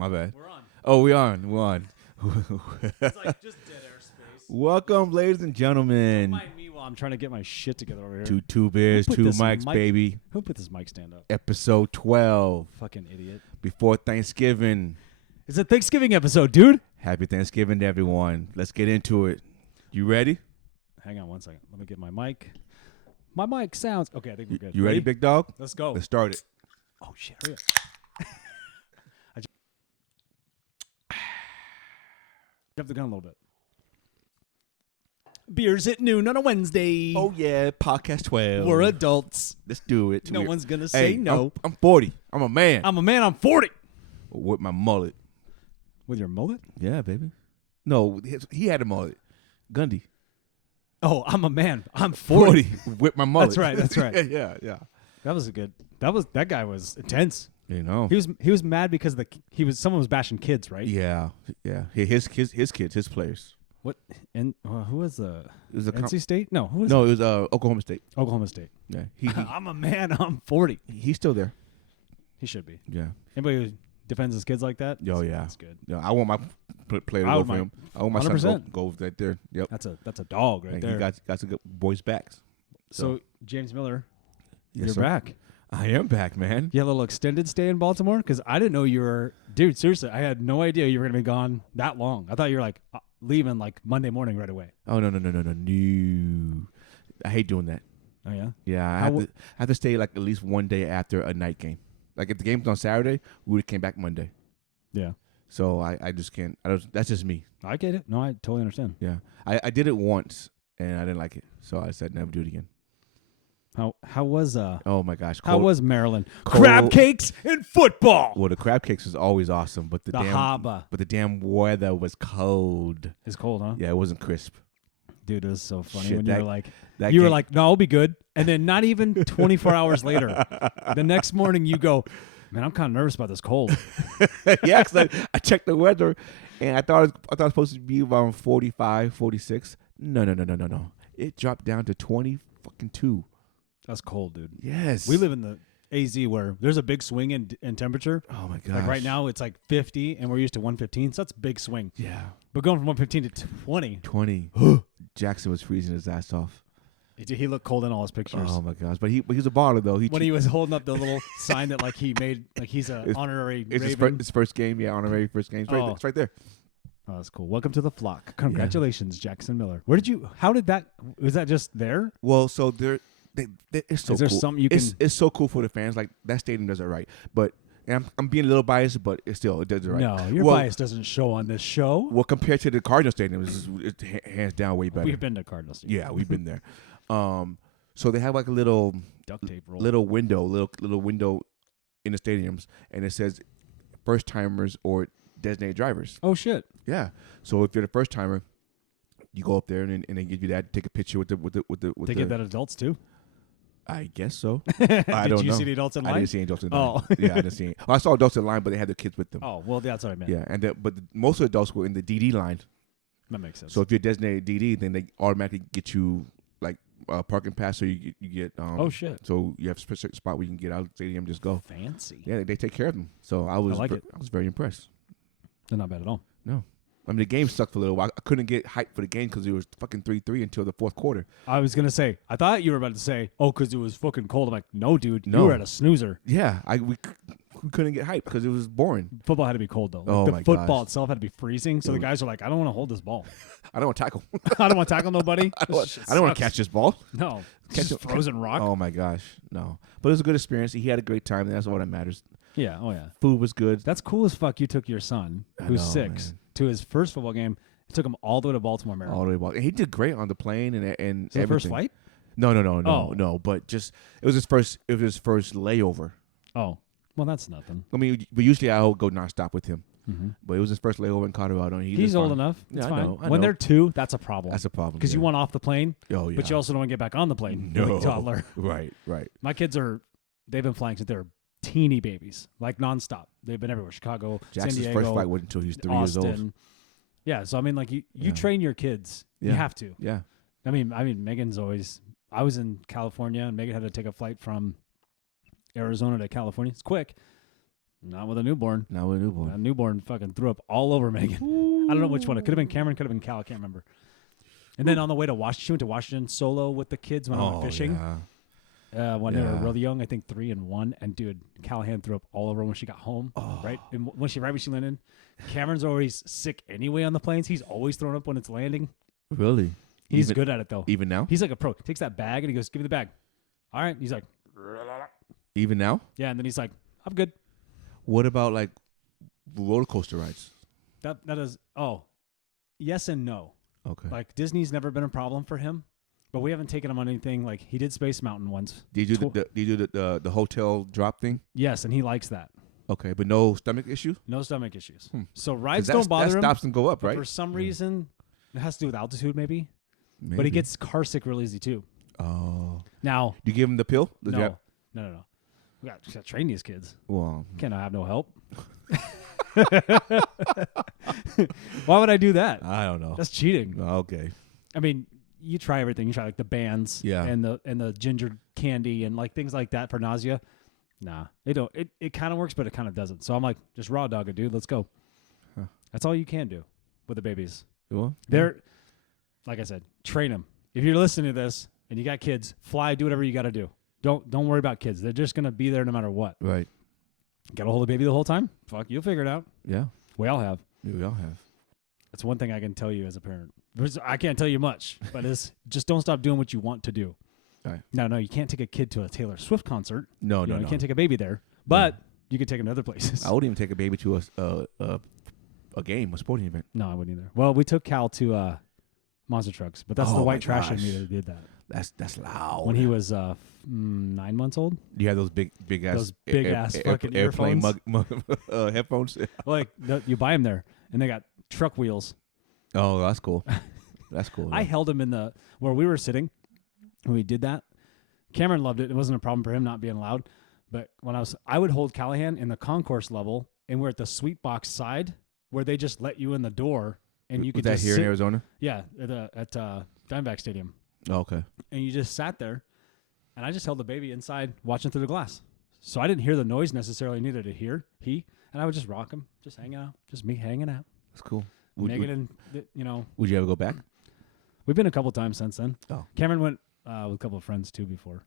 my bad. We're on. Oh, we're on. It's like just dead air space. Welcome, ladies and Don't gentlemen. mind me while I'm trying to get my shit together over here. Two beers, Who put two this mics, mic- baby. Who put this mic stand up? Episode 12. Fucking idiot. Before Thanksgiving. It's a Thanksgiving episode, dude. Happy Thanksgiving to everyone. Let's get into it. You ready? Hang on one second. Let me get my mic. My mic sounds... Okay, I think we're good. You ready, big dog? Let's go. Let's start it. Oh, shit. Hurry up. Jump the gun a little bit. Beers at noon on a Wednesday. Oh, yeah. Podcast 12. We're adults. Let's do it. No one's going to say no. I'm 40. I'm a man. I'm a man. I'm 40. With my mullet. With your mullet? Yeah, baby. No, he had a mullet. Gundy. Oh, I'm a man. I'm 40. With my mullet. That's right. yeah. That was a good. That guy was intense. You know. He was mad because someone was bashing kids, right? Yeah. His kids, his players. What? And who was the? It was a NC State? No, who was? No, it was Oklahoma State. Oklahoma State. Yeah. I'm a man. I'm 40. He's still there. He should be. Yeah. Anybody who defends his kids like that? Oh yeah. That's good. Yeah. I want my player to go for him. I want my son to 100%. go right there. Yep. That's a dog right And there. he got some good boys backs. So James Miller, Yes, you're sir. back. I am back, man. You had a little extended stay in Baltimore because I didn't know you were. Dude, seriously, I had no idea you were gonna be gone that long. I thought you were like leaving like Monday morning right away. Oh no. I hate doing that. Oh yeah. Yeah, I have to stay like at least one day after a night game. Like if the game's on Saturday, we would have came back Monday. Yeah. So I just can't. That's just me. I get it. No, I totally understand. Yeah, I did it once and I didn't like it, so I said never do it again. How was Oh my gosh, how was Maryland? cold- Crab cakes and football. Well, the crab cakes was always awesome, but the damn HARBAAA but the damn weather was cold. is cold, huh? Yeah, it wasn't crisp. Dude, it was so funny Shit, when you were like, That you were game- like, no, I'll be good, and then not even 24 hours later, the next morning you go, man, I'm kind of nervous about this cold. Yeah, because I checked the weather, and I thought it was supposed to be around 45, 46. No. It dropped down to 22. That's cold, dude. Yes. We live in the AZ where there's a big swing in temperature. Oh my gosh. Like right now it's like 50 and we're used to 115, so that's a big swing. Yeah. But going from 115 to 20, 20. Jackson was freezing his ass off. he looked cold in all his pictures. Oh my gosh. But he's a baller though. When he was holding up the little sign that like he made, like he's an It's- honorary it's Raven. his first game, yeah, honorary first game. It's right there. Oh, that's cool. Welcome to the flock. Congratulations, Jackson Miller. How did that, was that just there? Well, so it's so Is there cool. something you It's so cool for the fans. Like that stadium does it right. But and I'm being a little biased, but it does it right. No, your bias doesn't show on this show. Well, compared to the Cardinal Stadium, it's hands down way better. We've been to Cardinals. Yeah, we've been there. So they have like a little Duct tape roll. little window in the stadiums, and it says first timers or designated drivers. Oh shit. Yeah. So if you're the first timer, you go up there and they give you that. Take a picture with the. They give that adults too. I guess so. Did I don't you know. see the adults in line? I didn't see any adults in line. Oh. Yeah, I didn't see. Well, I saw adults in line, but they had their kids with them. Oh, well, that's what I meant. Yeah, but most of the adults were in the DD line. That makes sense. So if you're designated DD, then they automatically get you like parking pass, so you get. Oh shit. So you have a specific spot where you can get out of the stadium, just go. Fancy. Yeah, they take care of them. So I was very impressed. They're not bad at all. No. I mean, the game sucked for a little while. I couldn't get hyped for the game because it was fucking 3-3 until the fourth quarter. I was going to say, I thought you were about to say, oh, because it was fucking cold. I'm like, no, dude. No. You were at a snoozer. Yeah, we couldn't get hyped because it was boring. Football had to be cold, though. Oh, the my football gosh. itself had to be freezing. So the guys are like, I don't want to hold this ball. I don't want to tackle. I don't want to tackle nobody. I don't want to catch this ball. No. Catch Just it- frozen rock. Oh, my gosh. No. But it was a good experience. He had a great time. That's all that matters. Yeah. Oh, yeah. Food was good. That's cool as fuck. You took your son, who's know, 6, man. to his first football game. It took him all the way to Baltimore, Maryland. All the way about. And he did great on the plane and Is it everything. the first flight? No. But just it was his first layover. Oh. Well, that's nothing. I mean, but usually I would go nonstop with him. Mm-hmm. But it was his first layover in Colorado. And He's old enough. It's Yeah, I fine. know, I When know. they're 2, that's a problem. That's a problem. Because you want off the plane, Oh yeah. but you also don't want to get back on the plane. No. Like toddler. Right. My kids they've been flying since they're teeny babies, like nonstop. They've been everywhere. Chicago, Jackson's San Diego, first flight wasn't until he was 3 Austin. years old. Yeah, so I mean, like you Yeah. train your kids. You Yeah. have to. Yeah. I mean, Megan's always. I was in California, and Megan had to take a flight from Arizona to California. It's quick, Not with a newborn. Not with a newborn. A newborn fucking threw up all over Megan. I don't know which one. It could have been Cameron, could have been Cal. I can't remember. And then on the way to Washington, she went to Washington solo with the kids when I went fishing. When they were really young, I think 3 and 1. And dude, Callahan threw up all over when she got home. Right, and when she landed, Cameron's always sick anyway on the planes. He's always throwing up when it's landing. Really? He's good at it though. Even now? He's like a pro. Takes that bag and he goes, "Give me the bag." All right. He's like, even now? Yeah, and then he's like, "I'm good." What about like roller coaster rides? That is yes and no. Okay. Like Disney's never been a problem for him, but we haven't taken him on anything. Like he did Space Mountain once. Did you do the hotel drop thing? Yes, and he likes that. Okay, but no stomach issue? No stomach issues. So rides don't bother him. That stops and go up, right? For some reason, it has to do with altitude maybe. But he gets car sick real easy too. Oh. Now. Do you give him the pill? No. We got to train these kids. Well. Can't have no help. Why would I do that? I don't know. That's cheating. Okay. I mean, you try everything. You try like the bands and the ginger candy and like things like that for nausea. Nah, they don't. It kind of works, but it kind of doesn't. So I'm like, just raw dog it, dude. Let's go. Huh. That's all you can do with the babies. Well, they're like I said, train them. If you're listening to this and you got kids, fly, do whatever you got to do. Don't worry about kids. They're just gonna be there no matter what. Right. Got to hold the baby the whole time? Fuck, you'll figure it out. Yeah. We all have. Yeah, we all have. That's one thing I can tell you as a parent. I can't tell you much, but it's just don't stop doing what you want to do. All right. No, you can't take a kid to a Taylor Swift concert. No. You can't take a baby there, but you can take them to other places. I wouldn't even take a baby to a game, a sporting event. No, I wouldn't either. Well, we took Cal to Monster Trucks, but that's the white trash in me that did that. That's loud. When he was 9 months old. You have those big ass fucking airplane earphones. headphones. Like you buy them there, and they got truck wheels. Oh, that's cool. That's cool. I held him in where we were sitting when we did that. Cameron loved it. It wasn't a problem for him not being loud. But when I would hold Callahan in the concourse level, and we're at the sweet box side where they just let you in the door, and you could just here sit, in Arizona. Yeah, at Diamondback Stadium. Oh, okay. And you just sat there, and I just held the baby inside watching through the glass. So I didn't hear the noise necessarily. Neither did he. And I would just rock him, just hanging out, just me hanging out. That's cool. Megan Would you ever go back? We've been a couple times since then. Oh. Cameron went with a couple of friends too before.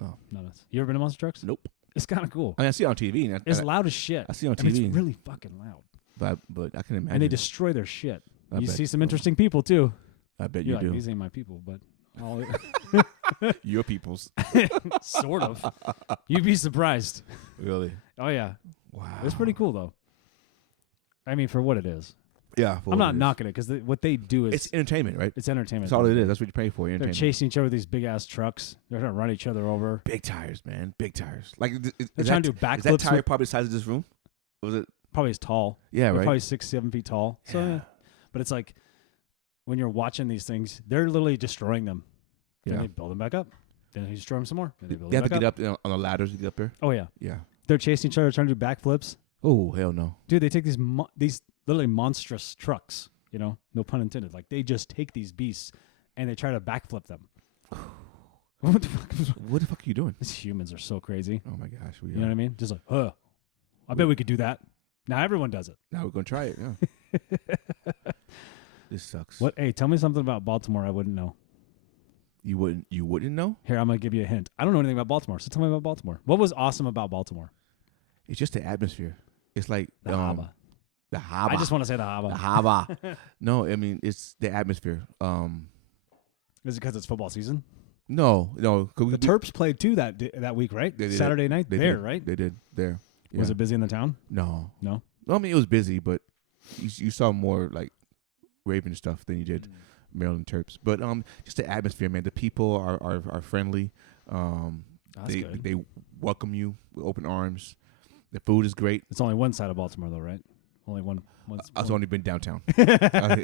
Oh. Not us. You ever been to Monster Trucks? Nope. It's kind of cool. I mean, I see it on TV. It's loud as shit. I see it on TV. It's really fucking loud. But I can imagine. And they destroy their shit. I You bet see some interesting people too. I bet You're you do. These ain't my people, but your people's. Sort of. You'd be surprised. Really? Oh yeah. Wow. It's pretty cool though. I mean, for what it is. Yeah. I'm not knocking it because what they do is it's entertainment, right? It's entertainment. That's all it is. That's what you pay for. They're chasing each other with these big ass trucks. They're trying to run each other over. Big tires, man. Big tires. Like they're trying to do backflips. Is that tire probably the size of this room? Was it probably as tall? Yeah, they're right. Probably 6-7 feet tall. So, yeah. But it's like when you're watching these things, they're literally destroying them. Then they build them back up. Then they destroy them some more. Then they have to get up on the ladders to get up there. Oh yeah. Yeah. They're chasing each other, trying to do backflips. Oh hell no, dude! They take these literally monstrous trucks. No pun intended. Like they just take these beasts and they try to backflip them. What the fuck are you doing? These humans are so crazy. Oh my gosh, you know what I mean? Just like, I bet we could do that. Now everyone does it. Now we're gonna try it. Yeah. This sucks. What? Hey, tell me something about Baltimore I wouldn't know. You wouldn't know? Here, I'm gonna give you a hint. I don't know anything about Baltimore, so tell me about Baltimore. What was awesome about Baltimore? It's just the atmosphere. It's like the HARBAAA. The HARBAAA. I just want to say the HARBAAA. The HARBAAA. No, I mean it's the atmosphere. Is it because it's football season? No. The Terps played too that week, right? Saturday night right? They did there. Yeah. Was it busy in the town? No. I mean it was busy, but you saw more like Raven stuff than you did Maryland Terps. But just the atmosphere, man. The people are friendly. They welcome you with open arms. The food is great. It's only one side of Baltimore, though, right? Only one. I've only been downtown. Now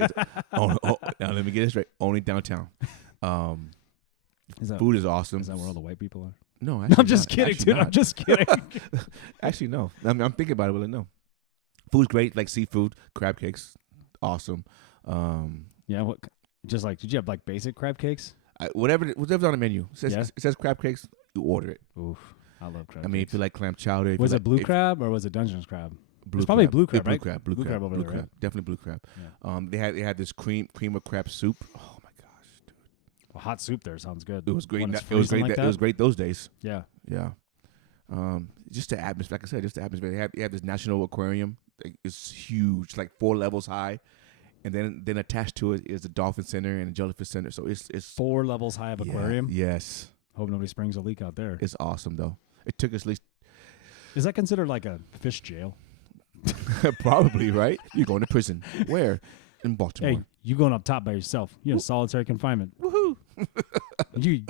let me get this straight. Only downtown. Food is awesome. Is that where all the white people are? No, I'm just kidding, dude. I'm just kidding. Actually, no. I'm thinking about it, but no. Food's great, like seafood, crab cakes, awesome. Yeah. What? Just like, did you have like basic crab cakes? Whatever's on the menu. It says crab cakes. you order it. Oof, I love crab. I mean, if you like clam chowder, was it blue crab or was it Dungeness crab? Blue it's probably crab. blue crab, right? Blue crab over there, right? Definitely blue crab. Yeah. They had this cream of crab soup. Oh my gosh, dude! Well, hot soup there sounds good. It was great. It was great. It was great those days. Yeah. Yeah. Just the atmosphere. Like I said, just the atmosphere. They have this national aquarium. It's huge, like 4 levels high, and then attached to it is the dolphin center and the jellyfish center. So it's 4 levels high of aquarium. Yes. Hope nobody springs a leak out there. It's awesome though. It took us at least. Is that considered like a fish jail? Probably, right? You're going to prison. Where? In Baltimore. Hey, you going up top by yourself. You're in solitary confinement. Woohoo!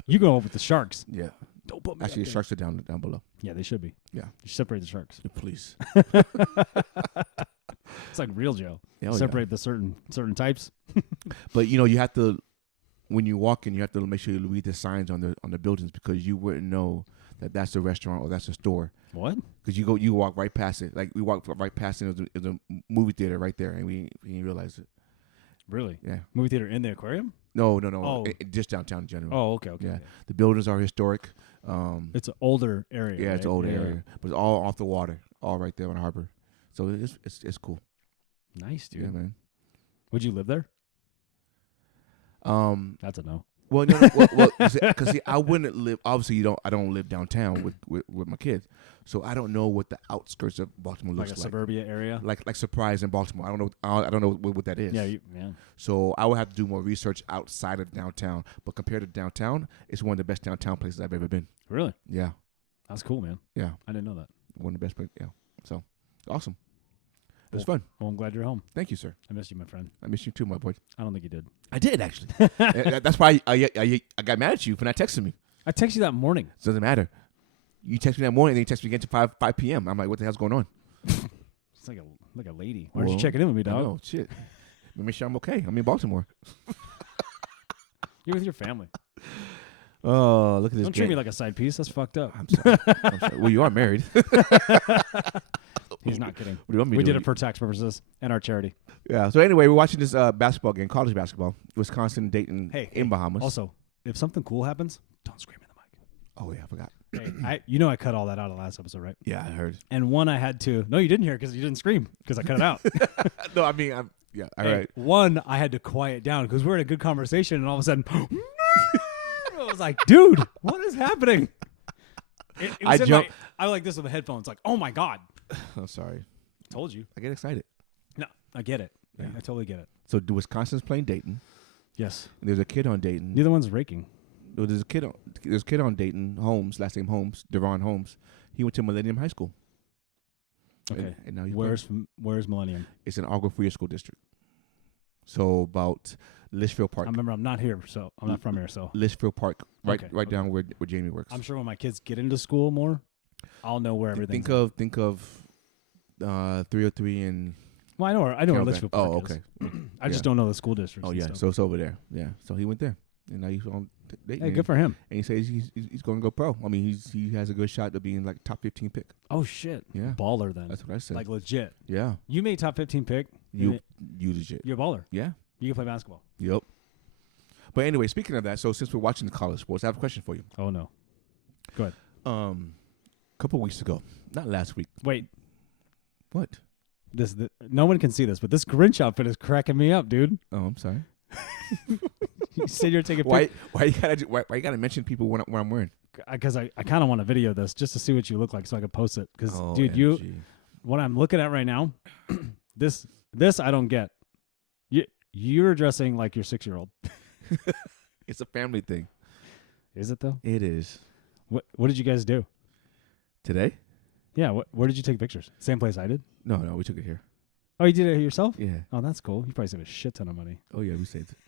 you go over with the sharks. Yeah. Don't put me Actually, up the there. sharks are down below. Yeah, they should be. Yeah. You should separate the sharks. Please. It's like real jail. Oh, separate the certain types. But you have to, when you walk in, you have to make sure you read the signs on the buildings because you wouldn't know that that's a restaurant or that's a store. What? Because you walk right past it. Like we walked right past it. It was a movie theater right there, and we didn't realize it. Really? Yeah. Movie theater in the aquarium? No. Oh. Just downtown in general. Oh, okay. Yeah. The buildings are historic. It's an older area. Yeah, right? it's an older area, but it's all off the water, all right there on the harbor. So it's cool. Nice, dude. Yeah, man. Would you live there? That's a no. Well, no, because I wouldn't live. Obviously, I don't live downtown with my kids, so I don't know what the outskirts of Baltimore looks like. Like A suburbia area, like Surprise in Baltimore. I don't know what that is. Yeah. So I would have to do more research outside of downtown. But compared to downtown, it's one of the best downtown places I've ever been. Really? Yeah. That's cool, man. Yeah. I didn't know that. One of the best places. Yeah. So awesome. It was fun. Well, I'm glad you're home. Thank you, sir. I missed you, my friend. I miss you too, my boy. I don't think you did. I did, actually. That's why I got mad at you for not texting me. I texted you that morning. It doesn't matter. You text me that morning, and then you text me again to 5 p.m. I'm like, what the hell's going on? It's like a lady. Why aren't you checking in with me, dog? No, shit. Make sure I'm okay. I'm in Baltimore. You're with your family. Oh, look at this. Don't treat me like a side piece. That's fucked up. I'm sorry. Well, you are married. He's not kidding. What do you want me we to did it for tax purposes and our charity. Yeah. So anyway, we're watching this basketball game, college basketball, Wisconsin, Dayton, in Bahamas. Also, if something cool happens, don't scream in the mic. Oh yeah, I forgot. Hey, I cut all that out of the last episode, right? Yeah, I heard. And one I had to. No, you didn't hear because you didn't scream because I cut it out. No, I mean, yeah, all right. One I had to quiet down because we're in a good conversation, and all of a sudden, I was like, "Dude, what is happening?" I jumped. I like this with the headphones. Like, oh my god. I'm sorry. Told you. I get excited. No, I get it. Yeah. I totally get it. So Wisconsin's playing Dayton. Yes. There's a kid on Dayton. Neither one's raking. There's a kid on Dayton, Holmes, last name Holmes, Deron Holmes. He went to Millennium High School. Okay. And now where's Millennium? It's an Agua Fria school district. So about Litchfield Park. I remember I'm not here, so I'm not from here, so Litchfield Park, right down where Jamie works. I'm sure when my kids get into school more, I'll know where everything. Think of 303 and. Well, I know where Litchfield Park is. Oh, okay. I just don't know the school districts. Oh, yeah. So it's over there. Yeah. So he went there, and now he's on Dayton. Hey, good for him. And he says he's going to go pro. I mean, he has a good shot of being like top 15 pick. Oh shit. Yeah. Baller then. That's what I said. Like legit. Yeah. You made top 15 pick. You legit. You're a baller. Yeah. You can play basketball. Yep. But anyway, speaking of that, so since we're watching the college sports, I have a question for you. Oh no. Go ahead. A couple weeks ago, not last week. Wait. What? No one can see this, but this Grinch outfit is cracking me up, dude. Oh, I'm sorry. You said you're taking. Why you gotta mention people what I'm wearing? Because I kind of want to video this just to see what you look like so I can post it. Because dude, what I'm looking at right now, this I don't get. You're dressing like your 6-year-old. It's a family thing. Is it though? It is. What did you guys do today? Yeah. Where did you take pictures? Same place I did? No, we took it here. Oh, you did it yourself? Yeah. Oh, that's cool. You probably saved a shit ton of money. Oh yeah, we saved it.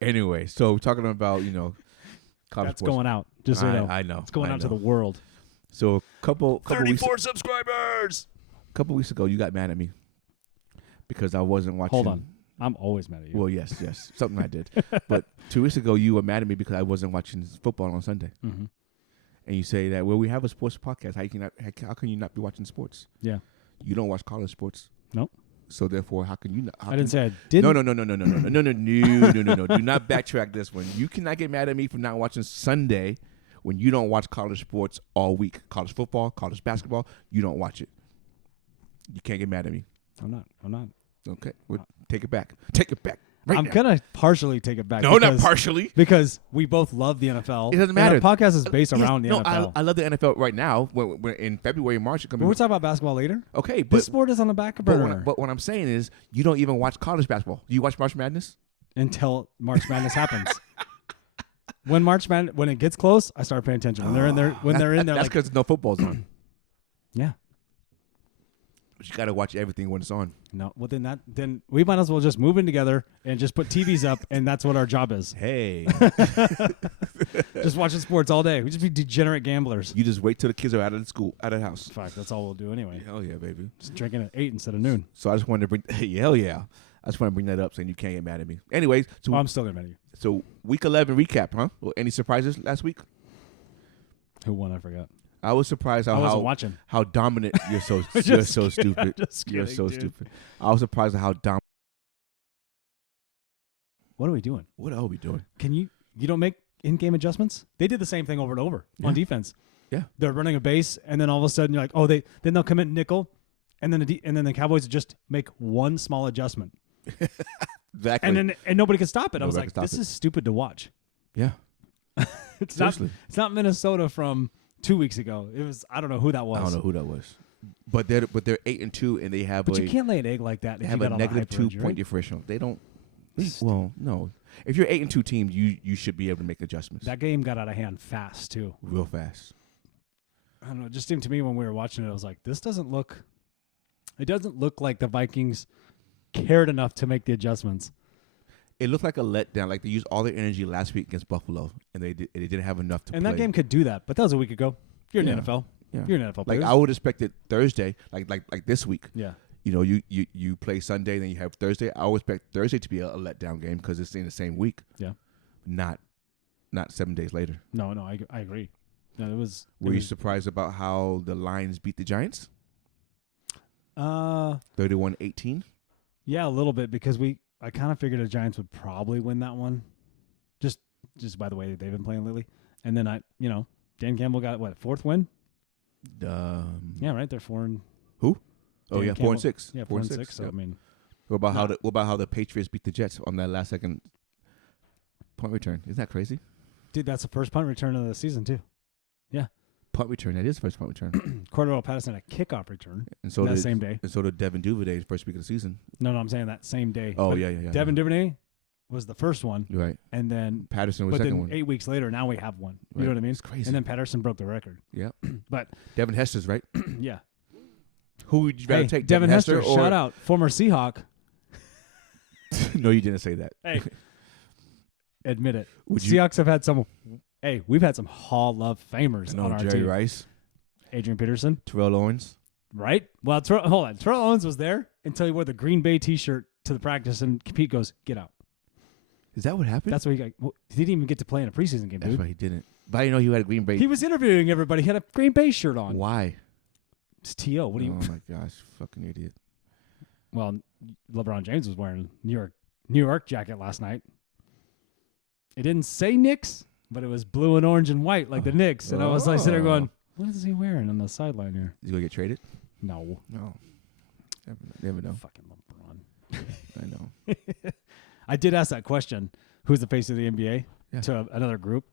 Anyway, so we're talking about college that's sports. Going out. Just so you know. I know. It's going out to the world. So a couple 34 subscribers. A couple weeks ago, you got mad at me because I wasn't watching. Hold on. I'm always mad at you. Well, yes. Something I did. But 2 weeks ago, you were mad at me because I wasn't watching football on Sunday. Mm-hmm. And you say that, well, we have a sports podcast. How can you not be watching sports? Yeah. You don't watch college sports. Nope. So therefore, how can you not? I didn't say I didn't. No. Do not backtrack this one. You cannot get mad at me for not watching Sunday when you don't watch college sports all week, college football, college basketball, you don't watch it. You can't get mad at me. I'm not. Okay, take it back. Take it back. Right I'm now. gonna partially take it back. No, not partially. Because we both love the NFL. It doesn't matter. And our podcast is based around the NFL. I love the NFL right now. We're in February, March. We'll talk about basketball later. Okay, but this sport is on the back burner. But what I'm saying is, you don't even watch college basketball. Do you watch March Madness? Until March Madness happens. When it gets close, I start paying attention. When they're in there, that's because no football's on. Yeah. But you got to watch everything when it's on. No, well then we might as well just move in together and just put TVs up, and that's what our job is. Hey, just watching sports all day. We just be degenerate gamblers. You just wait till the kids are out of the house. In fact, that's all we'll do anyway. Hell yeah, baby. Just drinking at 8 instead of noon. So I just wanted to bring. Hell yeah. I just want to bring that up, saying you can't get mad at me. Anyways, so I'm still getting mad at you. So week 11 recap, huh? Well, any surprises last week? Who won? I forgot. I was surprised I wasn't watching. How dominant you're so you're so stupid. You're so stupid. I was surprised at how dominant. What are we doing? What are we doing? Can you don't make in-game adjustments? They did the same thing over and over on defense. Yeah, they're running a base, and then all of a sudden you're like, oh, then they'll commit nickel, and then the Cowboys just make one small adjustment. Exactly. And nobody could stop it. I was like, this is stupid to watch. Yeah. It's not Minnesota from 2 weeks ago. It was, I don't know who that was. I don't know who that was. But they're 8-2 and they have you can't lay an egg like that. They have a negative 2-point differential. They don't. Well, no. If you're 8-2 team, you should be able to make adjustments. That game got out of hand fast too. Real fast. I don't know. It just seemed to me when we were watching it, I was like, this doesn't look. It doesn't look like the Vikings cared enough to make the adjustments. It looked like a letdown. Like they used all their energy last week against Buffalo, and they didn't have enough to play. And that game could do that, but that was a week ago. You're in the NFL. Yeah. You're an NFL player. Like I would expect it Thursday, like this week. Yeah. You know, you play Sunday, then you have Thursday. I would expect Thursday to be a letdown game because it's in the same week. Yeah. Not 7 days later. No, I agree. No, it was. Were you surprised about how the Lions beat the Giants? 31-18. Yeah, a little bit because I kind of figured the Giants would probably win that one, just by the way that they've been playing lately. And then Dan Campbell got what, 4th win? Yeah, right. They're 4 and who? Dan yeah, Campbell. 4-6. Yeah, 4-6. So yep. I mean, what about how the Patriots beat the Jets on that last second punt return? Isn't that crazy? Dude, that's the first punt return of the season too. Yeah. Punt return. That is the first punt return. Cordell Patterson had a kickoff return. And so that same day. And so did Devin Duvernay the first week of the season. No, I'm saying that same day. Oh, but yeah. Devin Duvernay was the first one. Right. And then Patterson was the second one. 8 weeks later, now we have one. You know what I mean? It's crazy. And then Patterson broke the record. Yeah. But Devin Hester's right. Yeah. Who would you rather take? Devin Hester, shout out, former Seahawk. No, you didn't say that. Hey. Admit it. Seahawks have had some. Hey, we've had some Hall of Famers on our Jerry team. Rice. Adrian Peterson. Terrell Owens. Right? Well, hold on. Terrell Owens was there until he wore the Green Bay T-shirt to the practice, and Pete goes, "Get out." Is that what happened? That's what he didn't even get to play in a preseason game, dude. That's why he didn't. But I didn't know he had a Green Bay. He was interviewing everybody. He had a Green Bay shirt on. Why? It's T.O. What do you... Oh, my gosh. Fucking idiot. Well, LeBron James was wearing a New York jacket last night. It didn't say Knicks, but it was blue and orange and white like the Knicks. And I was like sitting there going, what is he wearing on the sideline here? Is he going to get traded? No. Never know. Fucking LeBron. I know. I did ask that question, who's the face of the NBA, to another group.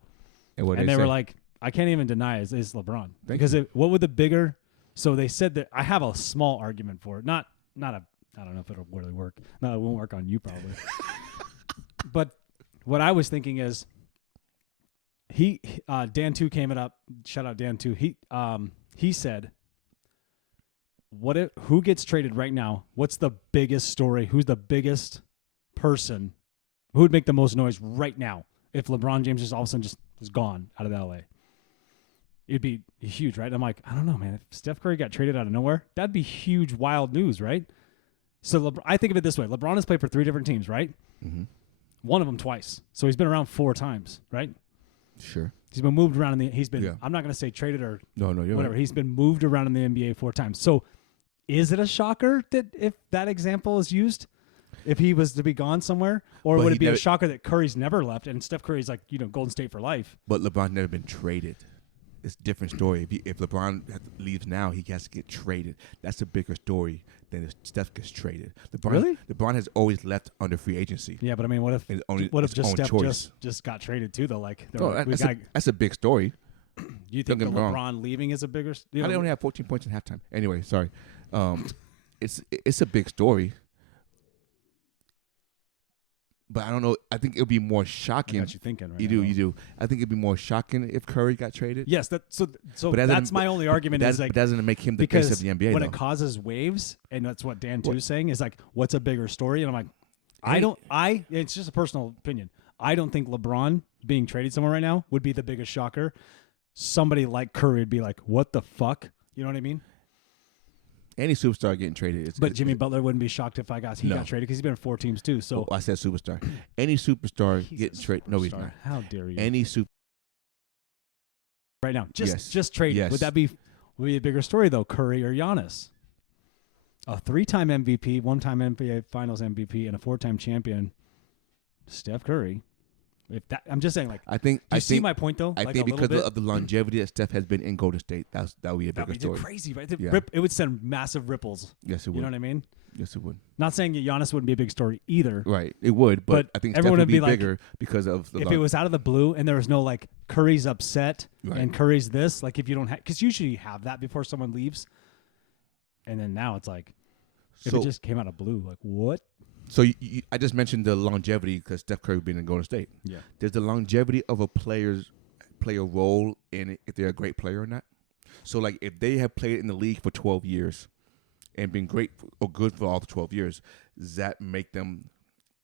And they were like, I can't even deny it's LeBron. Because what would the bigger... So they said that I have a small argument for it. Not a... I don't know if it'll really work. No, it won't work on you probably. But what I was thinking is, Dan 2 came it up. Shout out Dan 2. He said, who gets traded right now? What's the biggest story? Who's the biggest person? Who would make the most noise right now if LeBron James just all of a sudden just was gone out of LA? It'd be huge, right? I'm like, I don't know, man. If Steph Curry got traded out of nowhere, that'd be huge, wild news, right? So I think of it this way. LeBron has played for 3 different teams, right? Mm-hmm. One of them twice. So he's been around 4 times, right? Sure. He's been moved around I'm not going to say traded or you're whatever. Right. He's been moved around in the NBA 4 times. So is it a shocker that if that example is used? if he was to be gone somewhere, or But would he it be never- a shocker that Curry's never left and Steph Curry's like Golden State for life? But LeBron's never been traded. It's a different story. If LeBron leaves now, he has to get traded. That's a bigger story than if Steph gets traded. Really? LeBron has always left under free agency. Yeah, but I mean, what if just Steph just got traded too though? Like, That's a big story. You think LeBron leaving is a bigger? They only have 14 points in halftime. Anyway, sorry. It's a big story. But I don't know. I think it would be more shocking. I got you thinking, right? You do. I think it'd be more shocking if Curry got traded. Yes, that's my only argument. Is like, that doesn't make him the face of the NBA. When it causes waves, and that's what Dan too is saying, is like, what's a bigger story? And I'm like, it's just a personal opinion. I don't think LeBron being traded somewhere right now would be the biggest shocker. Somebody like Curry would be like, what the fuck? You know what I mean? Any superstar getting traded. But Jimmy Butler wouldn't be shocked if he got traded because he's been on 4 teams too. So I said superstar. Any superstar getting traded. No, he's not. How dare you? Any super. Right now, just trade. Yes. Would be a bigger story though? Curry or Giannis? A 3-time MVP, 1-time NBA Finals MVP, and a 4-time champion. Steph Curry. I'm just saying, like, I see my point though? I think because of the longevity that Steph has been in Golden State, that would be a bigger story. Crazy, right? It would send massive ripples. Yes, it would. You know what I mean? Yes, it would. Not saying that Giannis wouldn't be a big story either. Right, it would, but I think Steph would be bigger because of the. If it was out of the blue and there was no like Curry's upset and Curry's this, like if you don't have, because usually you have that before someone leaves, and then now it's like, if it just came out of blue, like what? So I just mentioned the longevity because Steph Curry being in Golden State. Yeah. There's the longevity of a player's play a role in it if they're a great player or not. So like if they have played in the league for 12 years and been great or good for all the 12 years, does that make them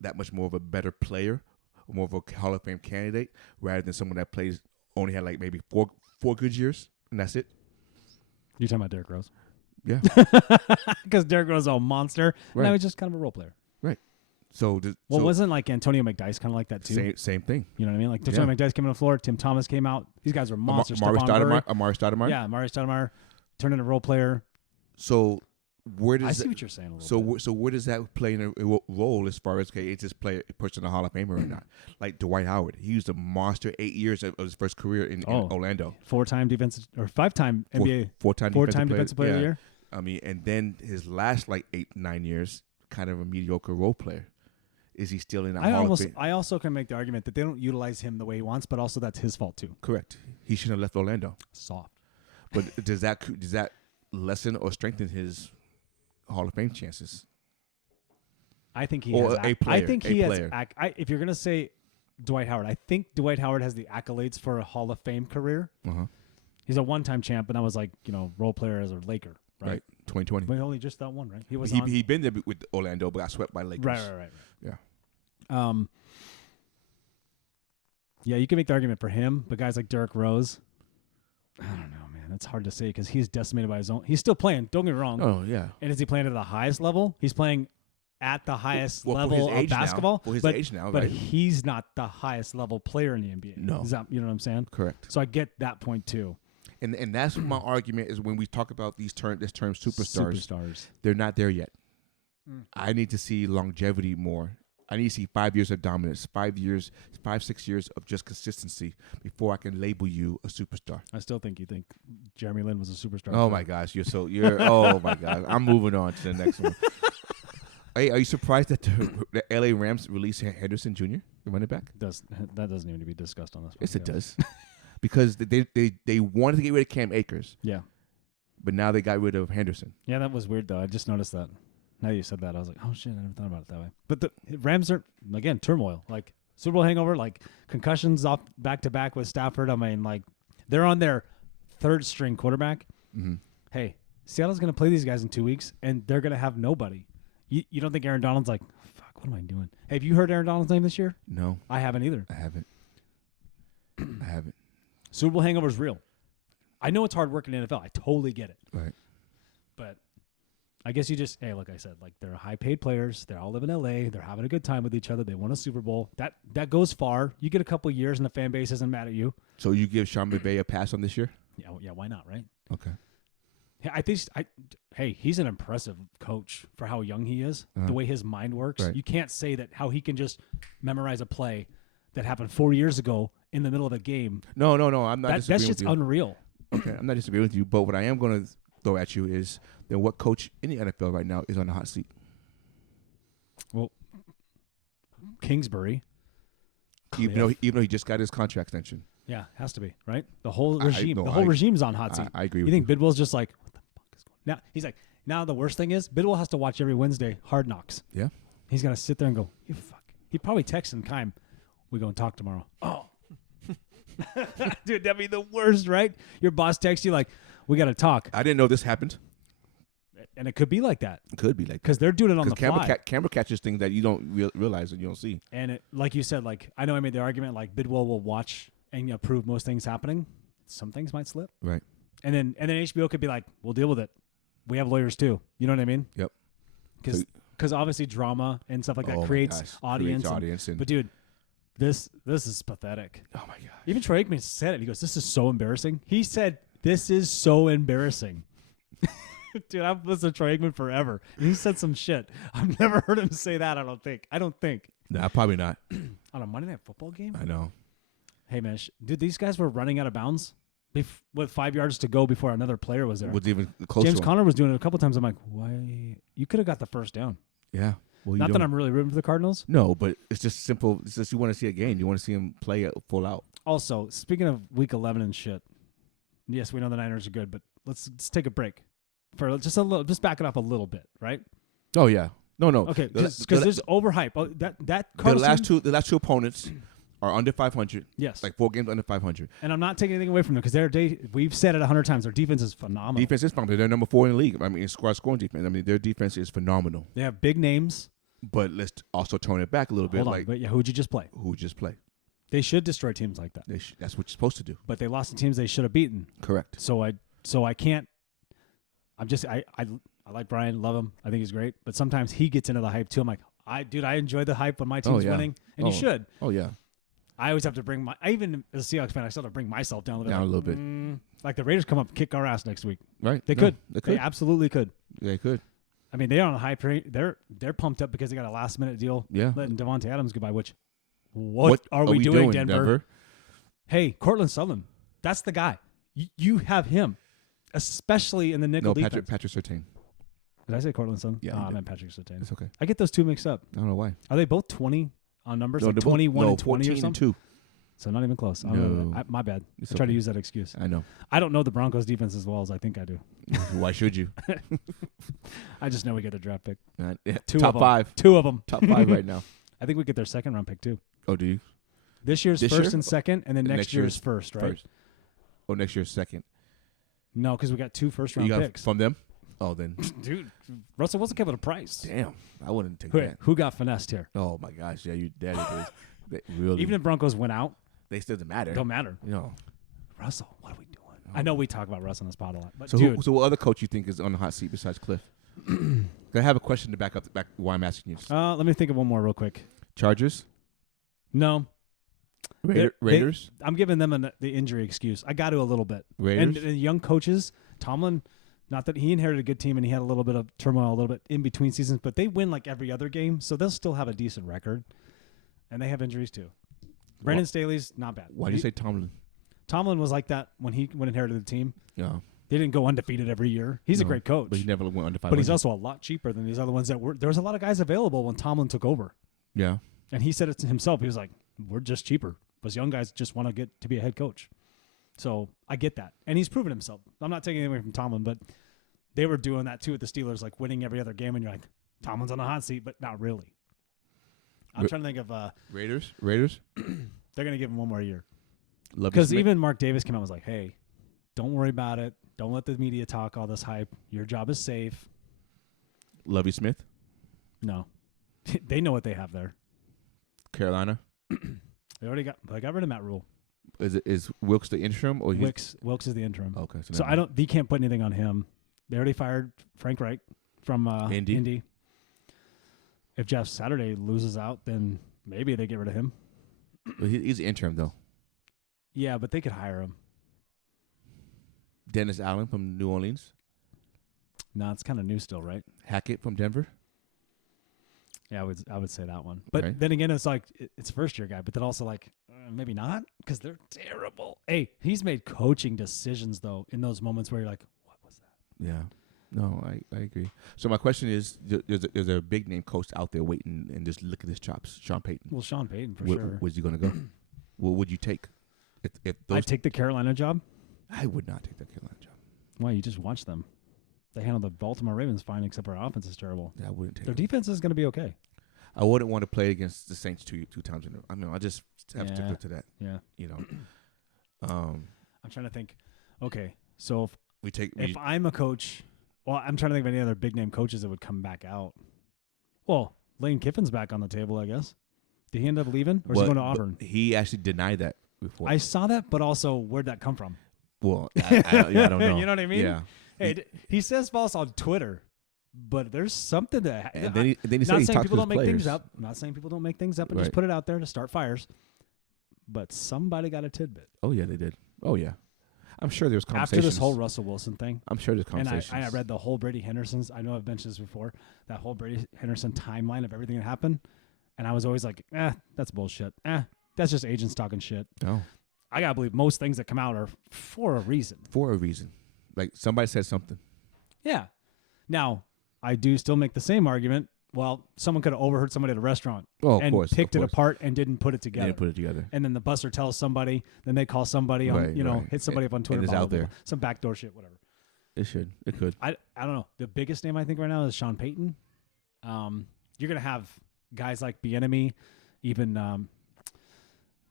that much more of a better player, or more of a Hall of Fame candidate, rather than someone that plays only had like maybe four good years and that's it? You're talking about Derrick Rose? Yeah. Because Derrick Rose is a monster. Right. Now he's just kind of a role player. Right. So wasn't like Antonio McDyess kind of like that too? Same thing. You know what I mean? Like Antonio McDyess came on the floor, Tim Thomas came out. These guys are monsters. Amari Stoudemire. Yeah, Amari Stoudemire turned into a role player. So where does I see what you're saying a little bit. So where does that play in a role as far as is this player pushed in the Hall of Fame or not? Like Dwight Howard, he was a monster 8 years of his first career in Orlando. 4-time defensive or 5-time NBA. Four-time defensive player of the year. I mean, and then his last like 8-9 years, kind of a mediocre role player. Is he still in that Hall of Fame? I also can make the argument that they don't utilize him the way he wants, but also that's his fault too. Correct. He shouldn't have left Orlando. Soft. But does that lessen or strengthen his Hall of Fame chances? I think he has. I think he has. If you're gonna say Dwight Howard, I think Dwight Howard has the accolades for a Hall of Fame career. He's a 1-time champ, and that was like role player as a Laker. Right, 2020. But only just that one, right? He been there with Orlando, but got swept by Lakers. Right. Yeah. Yeah, you can make the argument for him, but guys like Derrick Rose, I don't know, man. It's hard to say because he's decimated by his own. He's still playing. Don't get me wrong. Oh yeah. And is he playing at the highest level? He's playing at the highest level of basketball. For his age now, but he's not the highest level player in the NBA. No. You know what I'm saying? Correct. So I get that point too. And that's my argument is when we talk about this term superstars, they're not there yet. I need to see longevity more. I need to see 5 years of dominance, 6 years of just consistency before I can label you a superstar. I still think you think Jeremy Lin was a superstar. Oh my gosh, oh my gosh. I'm moving on to the next one. Hey, are you surprised that the LA Rams released Henderson Jr., the running back? That doesn't even need to be discussed on this one. Yes, it does. Because they wanted to get rid of Cam Akers. Yeah. But now they got rid of Henderson. Yeah, that was weird, though. I just noticed that. Now you said that, I was like, oh, shit, I never thought about it that way. But the Rams are, again, turmoil. Like, Super Bowl hangover, like, concussions off back-to-back with Stafford. I mean, like, they're on their third-string quarterback. Mm-hmm. Hey, Seattle's going to play these guys in 2 weeks, and they're going to have nobody. You don't think Aaron Donald's like, fuck, what am I doing? Hey, have you heard Aaron Donald's name this year? No. I haven't either. I haven't. Super Bowl hangover is real. I know it's hard working in the NFL. I totally get it. Right. But I guess hey, like I said, like they're high-paid players. They all live in L.A. They're having a good time with each other. They won a Super Bowl. That goes far. You get a couple years and the fan base isn't mad at you. So you give Sean McVay a pass on this year? Yeah, why not, right? Okay. Hey, he's an impressive coach for how young he is. The way his mind works, you can't say that how he can just memorize a play that happened 4 years ago in the middle of a game. No. I'm not. That's just unreal. Okay, I'm not disagreeing with you, but what I am going to throw at you is then what coach in the NFL right now is on the hot seat? Well, Kingsbury. Even though he just got his contract extension. Yeah, has to be, right? The whole regime, regime's on hot seat. I agree with you. You think Bidwell's just like, what the fuck is going on? Now, he's like, now the worst thing is Bidwell has to watch every Wednesday Hard Knocks. Yeah. He's going to sit there and go, you fuck. He'd probably text in Kime, we go and talk tomorrow. Oh. Dude, that'd be the worst, right? Your boss texts you like, we got to talk. I didn't know this happened. And it could be like that. It could be like that. Because they're doing it on the fly. Camera catches things that you don't realize and you don't see. And it, like you said, like I know I made the argument like Bidwell will watch and approve most things happening. Some things might slip. Right. And then HBO could be like, we'll deal with it. We have lawyers too. You know what I mean? Yep. Because obviously drama and stuff like that creates audience. But dude, this is pathetic. Oh my God. Even Troy Aikman said it. He goes, this is so embarrassing. He said, this is so embarrassing. Dude, I've listened to Troy Aikman forever. And he said some shit. I've never heard him say that, I don't think. Nah, probably not. On a Monday Night Football game? I know. Hey, man. Dude, these guys were running out of bounds with 5 yards to go before another player was there. Was even close. James Conner was doing it a couple times. I'm like, why? You could have got the first down. Yeah. Well, not that I'm really rooting for the Cardinals. No, but it's just simple. It's just you want to see a game. You want to see him play full out. Also, speaking of Week 11 and shit, yes, we know the Niners are good, but let's take a break. For just a little, just back it up a little bit, right? Oh yeah, no. Okay, because there's overhype. Oh, that Cardinals the last two opponents are under 500. Yes, like 4 games under 500. And I'm not taking anything away from them because we've said it 100 times. Their defense is phenomenal. Defense is phenomenal. They're number 4 in the league. I mean, in scoring defense. I mean, their defense is phenomenal. They have big names, but let's also tone it back a little bit. Hold on, but yeah, who'd you just play? They should destroy teams like that. That's what you're supposed to do. But they lost to teams they should have beaten. Correct. So I can't. I like Brian, love him. I think he's great. But sometimes he gets into the hype too. I'm like, I enjoy the hype when my team's winning, and you should. Oh yeah. I always have to bring even as a Seahawks fan, I still have to bring myself down a little bit. Like the Raiders come up and kick our ass next week. Right. They could. They absolutely could. They could. I mean, they're on a high rate. They're pumped up because they got a last minute deal. Yeah. Letting Devontae Adams goodbye. Which, what are we doing, Denver? Hey, Cortland Sutherland. That's the guy. You have him. Especially in the nickel defense. Patrick Surtain. Did I say Cortland Sutherland? Yeah. I meant Patrick Surtain. It's okay. I get those two mixed up. I don't know why. Are they both 20 on numbers? No, like 21 and 20 or something? 2. So not even close. No. My bad. It's I try to use that excuse. I know. I don't know the Broncos defense as well as I think I do. Why should you? I just know we get the draft pick. Top 5. 2 of them. Top 5 right now. I think we get their second round pick too. Oh, do you? This year's first and second, and then next year's first, right? First. Oh, next year's second. No, because we got 2 first round picks. From them? Oh, then. Dude, Russell Wilson came with a price. Damn. I wouldn't take that. Who got finessed here? Oh, my gosh. Yeah, you daddy did. Really. Even if Broncos went out. They still doesn't matter. Don't matter. You know. Russell, what are we doing? I know we talk about Russell on this pod a lot. But so what other coach you think is on the hot seat besides Cliff? I have a question to back why I'm asking you. Let me think of one more real quick. Chargers? No. Raiders? I'm giving them the injury excuse. I got to a little bit. Raiders? And young coaches, Tomlin, not that he inherited a good team and he had a little bit of turmoil a little bit in between seasons, but they win like every other game, so they'll still have a decent record. And they have injuries too. Brandon Staley's not bad. Why do you say Tomlin? Tomlin was like that when he inherited the team. Yeah. They didn't go undefeated every year. He's a great coach. But he never went undefeated. But he's also a lot cheaper than these other ones that were. There was a lot of guys available when Tomlin took over. Yeah. And he said it to himself. He was like, we're just cheaper. Because young guys just want to get to be a head coach. So I get that. And he's proven himself. I'm not taking anything away from Tomlin, but they were doing that too with the Steelers, like winning every other game. And you're like, Tomlin's on the hot seat, but not really. I'm trying to think of Raiders. They're going to give him one more year. Because even Mark Davis came out and was like, hey, don't worry about it. Don't let the media talk all this hype. Your job is safe. Lovie Smith? No. They know what they have there. Carolina? They got rid of Matt Rule. Is Wilkes the interim or Wilkes is the interim. Okay. So they can't put anything on him. They already fired Frank Reich from Indy. If Jeff Saturday loses out, then maybe they get rid of him. Well, he's the interim though. Yeah, but they could hire him. Dennis Allen from New Orleans. No, it's kind of new still, right? Hackett from Denver. Yeah, I would say that one. But then again, it's like it's first year guy, but then also like maybe not because they're terrible. Hey, he's made coaching decisions though in those moments where you're like, what was that? Yeah. No, I agree. So my question is, there's a big name coach out there waiting and just look at his chops, Sean Payton. Well, Sean Payton for sure. Where's he going to go? What would you take? If I'd take the Carolina job. I would not take the Carolina job. Why? You just watch them. They handle the Baltimore Ravens fine, except for our offense is terrible. Yeah, I wouldn't take their defense is going to be okay. I wouldn't want to play against the Saints two times in a row. I mean, I just have to stick to that. Yeah. You know. I'm trying to think. Okay, so if I'm a coach, well, I'm trying to think of any other big name coaches that would come back out. Well, Lane Kiffin's back on the table, I guess. Did he end up leaving, or is he going to Auburn? He actually denied that before. I saw that, but also where'd that come from? Well, I don't know. You know what I mean? Yeah. Hey, he says false on Twitter, but there's something that. And then he not saying people don't make players. things up. I'm not saying people don't make things up and just put it out there to start fires. But somebody got a tidbit. Oh yeah, they did. Oh yeah, I'm sure there's conversations after this whole Russell Wilson thing. I'm sure there's conversations. And I read the whole Brady Henderson's. I know I've mentioned this before. That whole Brady Henderson timeline of everything that happened, and I was always like, that's bullshit. That's just agents talking shit. No. I gotta believe most things that come out are for a reason. For a reason. Like somebody said something. Yeah. Now, I do still make the same argument. Well, someone could have overheard somebody at a restaurant and picked it apart and didn't put it together. Didn't put it together. And then the busser tells somebody, then they call somebody on, hit somebody up on Twitter. And it's out there. Some backdoor shit, whatever. It should. It could. I don't know. The biggest name I think right now is Sean Payton. You're going to have guys like Bieniemy, even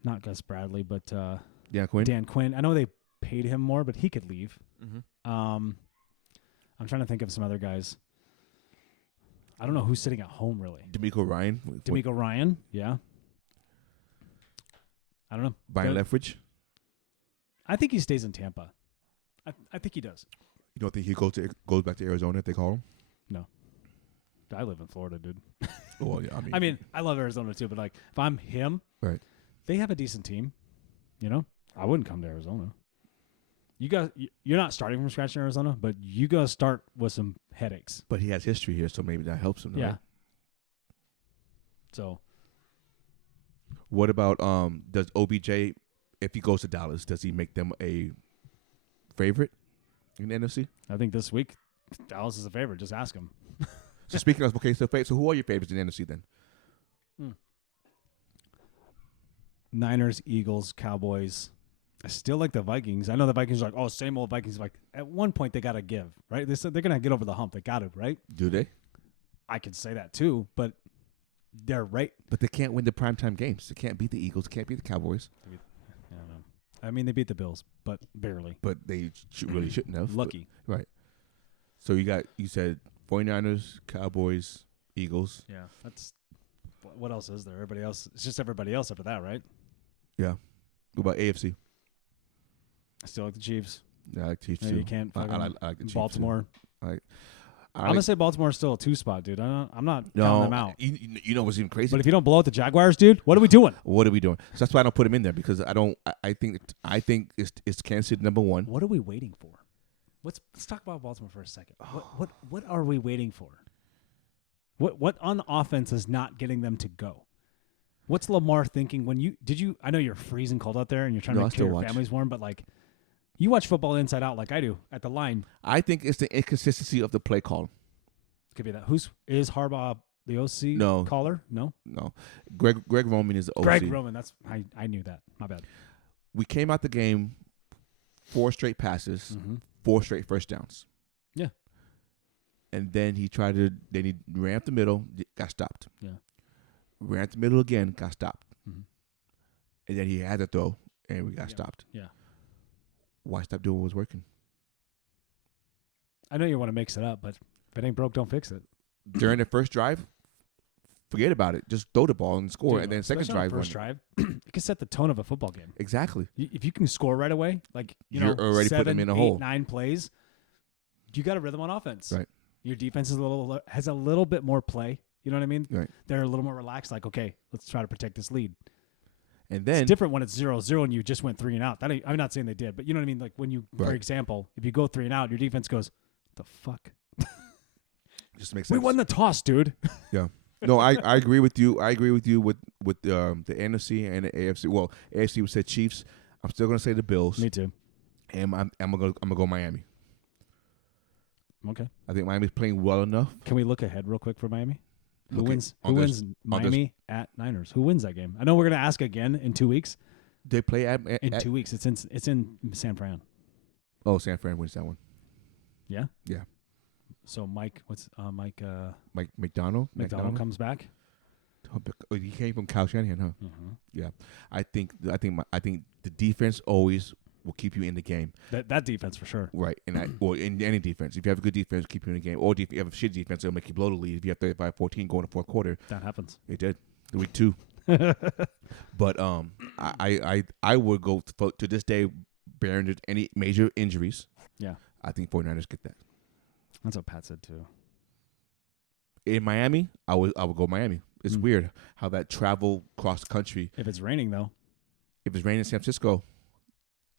not Gus Bradley, but Dan Quinn. I know they paid him more, but he could leave. Mm-hmm. I'm trying to think of some other guys. I don't know who's sitting at home, really. D'Amico Ryan, yeah. I don't know. Brian Leftwich? I think he stays in Tampa. I think he does. You don't think he goes back to Arizona if they call him? No. I live in Florida, dude. Well, yeah, I mean, I love Arizona too, but like, if I'm him, right? They have a decent team. You know, I wouldn't come to Arizona. You're not starting from scratch in Arizona, but you gotta start with some headaches. But he has history here, so maybe that helps him. Yeah. Right? So, what about does OBJ, if he goes to Dallas, does he make them a favorite in the NFC? I think this week Dallas is a favorite. Just ask him. So speaking of so who are your favorites in the NFC then? Niners, Eagles, Cowboys. I still like the Vikings. I know the Vikings are like, oh, same old Vikings. Like at one point they got to give, right? They said they're gonna get over the hump. They got to, right? Do they? I could say that too, but they're right. But they can't win the primetime games. They can't beat the Eagles. They can't beat the Cowboys. I don't know. I mean, they beat the Bills, but barely. But they really shouldn't have. Lucky. But, right. So you said 49ers, Cowboys, Eagles. Yeah. That's what else is there? Everybody else. It's just everybody else after that, right? Yeah. What about AFC? I still like the Chiefs. Yeah, I like the Chiefs too. You can't. I like the Chiefs Baltimore. Too. I'm gonna say Baltimore's still a 2 spot, dude. I'm not counting them out. You know what's even crazy? But if you don't blow out the Jaguars, dude, what are we doing? What are we doing? So that's why I don't put them in there because I think it's Kansas City number 1. What are we waiting for? Let's talk about Baltimore for a second. What are we waiting for? What on offense is not getting them to go? What's Lamar thinking when I know you're freezing cold out there and you're trying to keep your family's warm, but like you watch football inside out like I do at the line. I think it's the inconsistency of the play call. Could be that. Is Harbaugh the OC caller? No. Greg Roman is the OC. Greg Roman, I knew that. My bad. We came out the game 4 straight passes, 4 straight first downs. Yeah. And then he ran up the middle, got stopped. Yeah. Ran up the middle again, got stopped. Mm-hmm. And then he had to throw, and we got stopped. Yeah. Why stop doing what was working? I know you want to mix it up, but if it ain't broke, don't fix it. During the first drive, forget about it. Just throw the ball and score. Dude, and then second drive. First drive, it can set the tone of a football game. Exactly. If you can score right away, like you're already 7, putting them in a 8, hole. 9 plays, you got a rhythm on offense. Right. Your defense has a little bit more play. You know what I mean? Right. They're a little more relaxed. Like, okay, let's try to protect this lead. And then it's different when it's 0-0 and you just went 3 and out. I'm not saying they did, but you know what I mean. Like when you, for example, if you go 3 and out, your defense goes, "The fuck." Just makes sense. We won the toss, dude. Yeah. No, I agree with you. I agree with you with the NFC and the AFC. Well, AFC we said Chiefs. I'm still gonna say the Bills. Me too. And I'm gonna go Miami. Okay. I think Miami's playing well enough. Can we look ahead real quick for Miami? Who wins Miami at Niners? Who wins that game? I know we're gonna ask again in 2 weeks. They play at 2 weeks. It's in San Fran. Oh, San Fran wins that one. Yeah. Yeah. So Mike McDonald comes back. Oh, he came from Kyle Shanahan, huh? Mm-hmm. Yeah. I think the defense always will keep you in the game. That defense for sure. Right. And in any defense, if you have a good defense, keep you in the game. Or if you have a shitty defense, it'll make you blow the lead. If you have 35-14 going to fourth quarter, that happens. It did. The week 2. But I would go to this day, bearing any major injuries. Yeah. I think 49ers get that. That's what Pat said too. In Miami, I would go Miami. It's weird how that travel cross country. If it's raining though. If it's raining in San Francisco,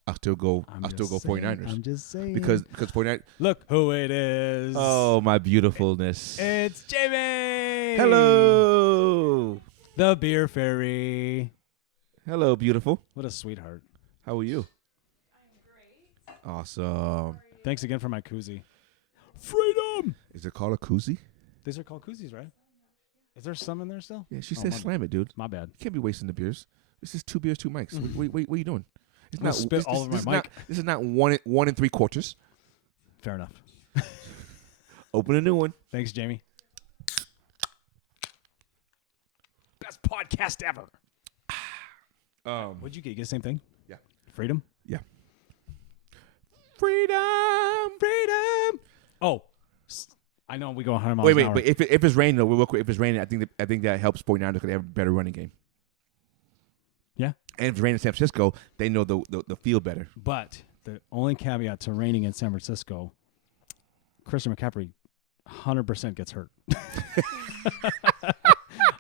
I'll still go 49ers. I'm just saying. Because 49ers. Look who it is. Oh, my beautifulness. It's Jamie. Hello. The beer fairy. Hello, beautiful. What a sweetheart. How are you? I'm great. Awesome. Thanks again for my koozie. Freedom. Is it called a koozie? These are called koozies, right? Is there some in there still? Yeah, she said slam it, dude. My bad. You can't be wasting the beers. This is 2 beers, 2 mics. What are you doing? It's not spit all over my mic. This is not 1 3/4. Fair enough. Open a new one. Thanks, Jamie. Best podcast ever. What'd you get? You get the same thing? Yeah. Freedom? Yeah. Freedom. Oh, I know we go 100 miles an hour. But if it's raining, though, real quick, if it's raining, I think that helps 49ers because they have a better running game. Yeah. And if it's raining in San Francisco, they know the field better. But the only caveat to raining in San Francisco, Christian McCaffrey 100% gets hurt.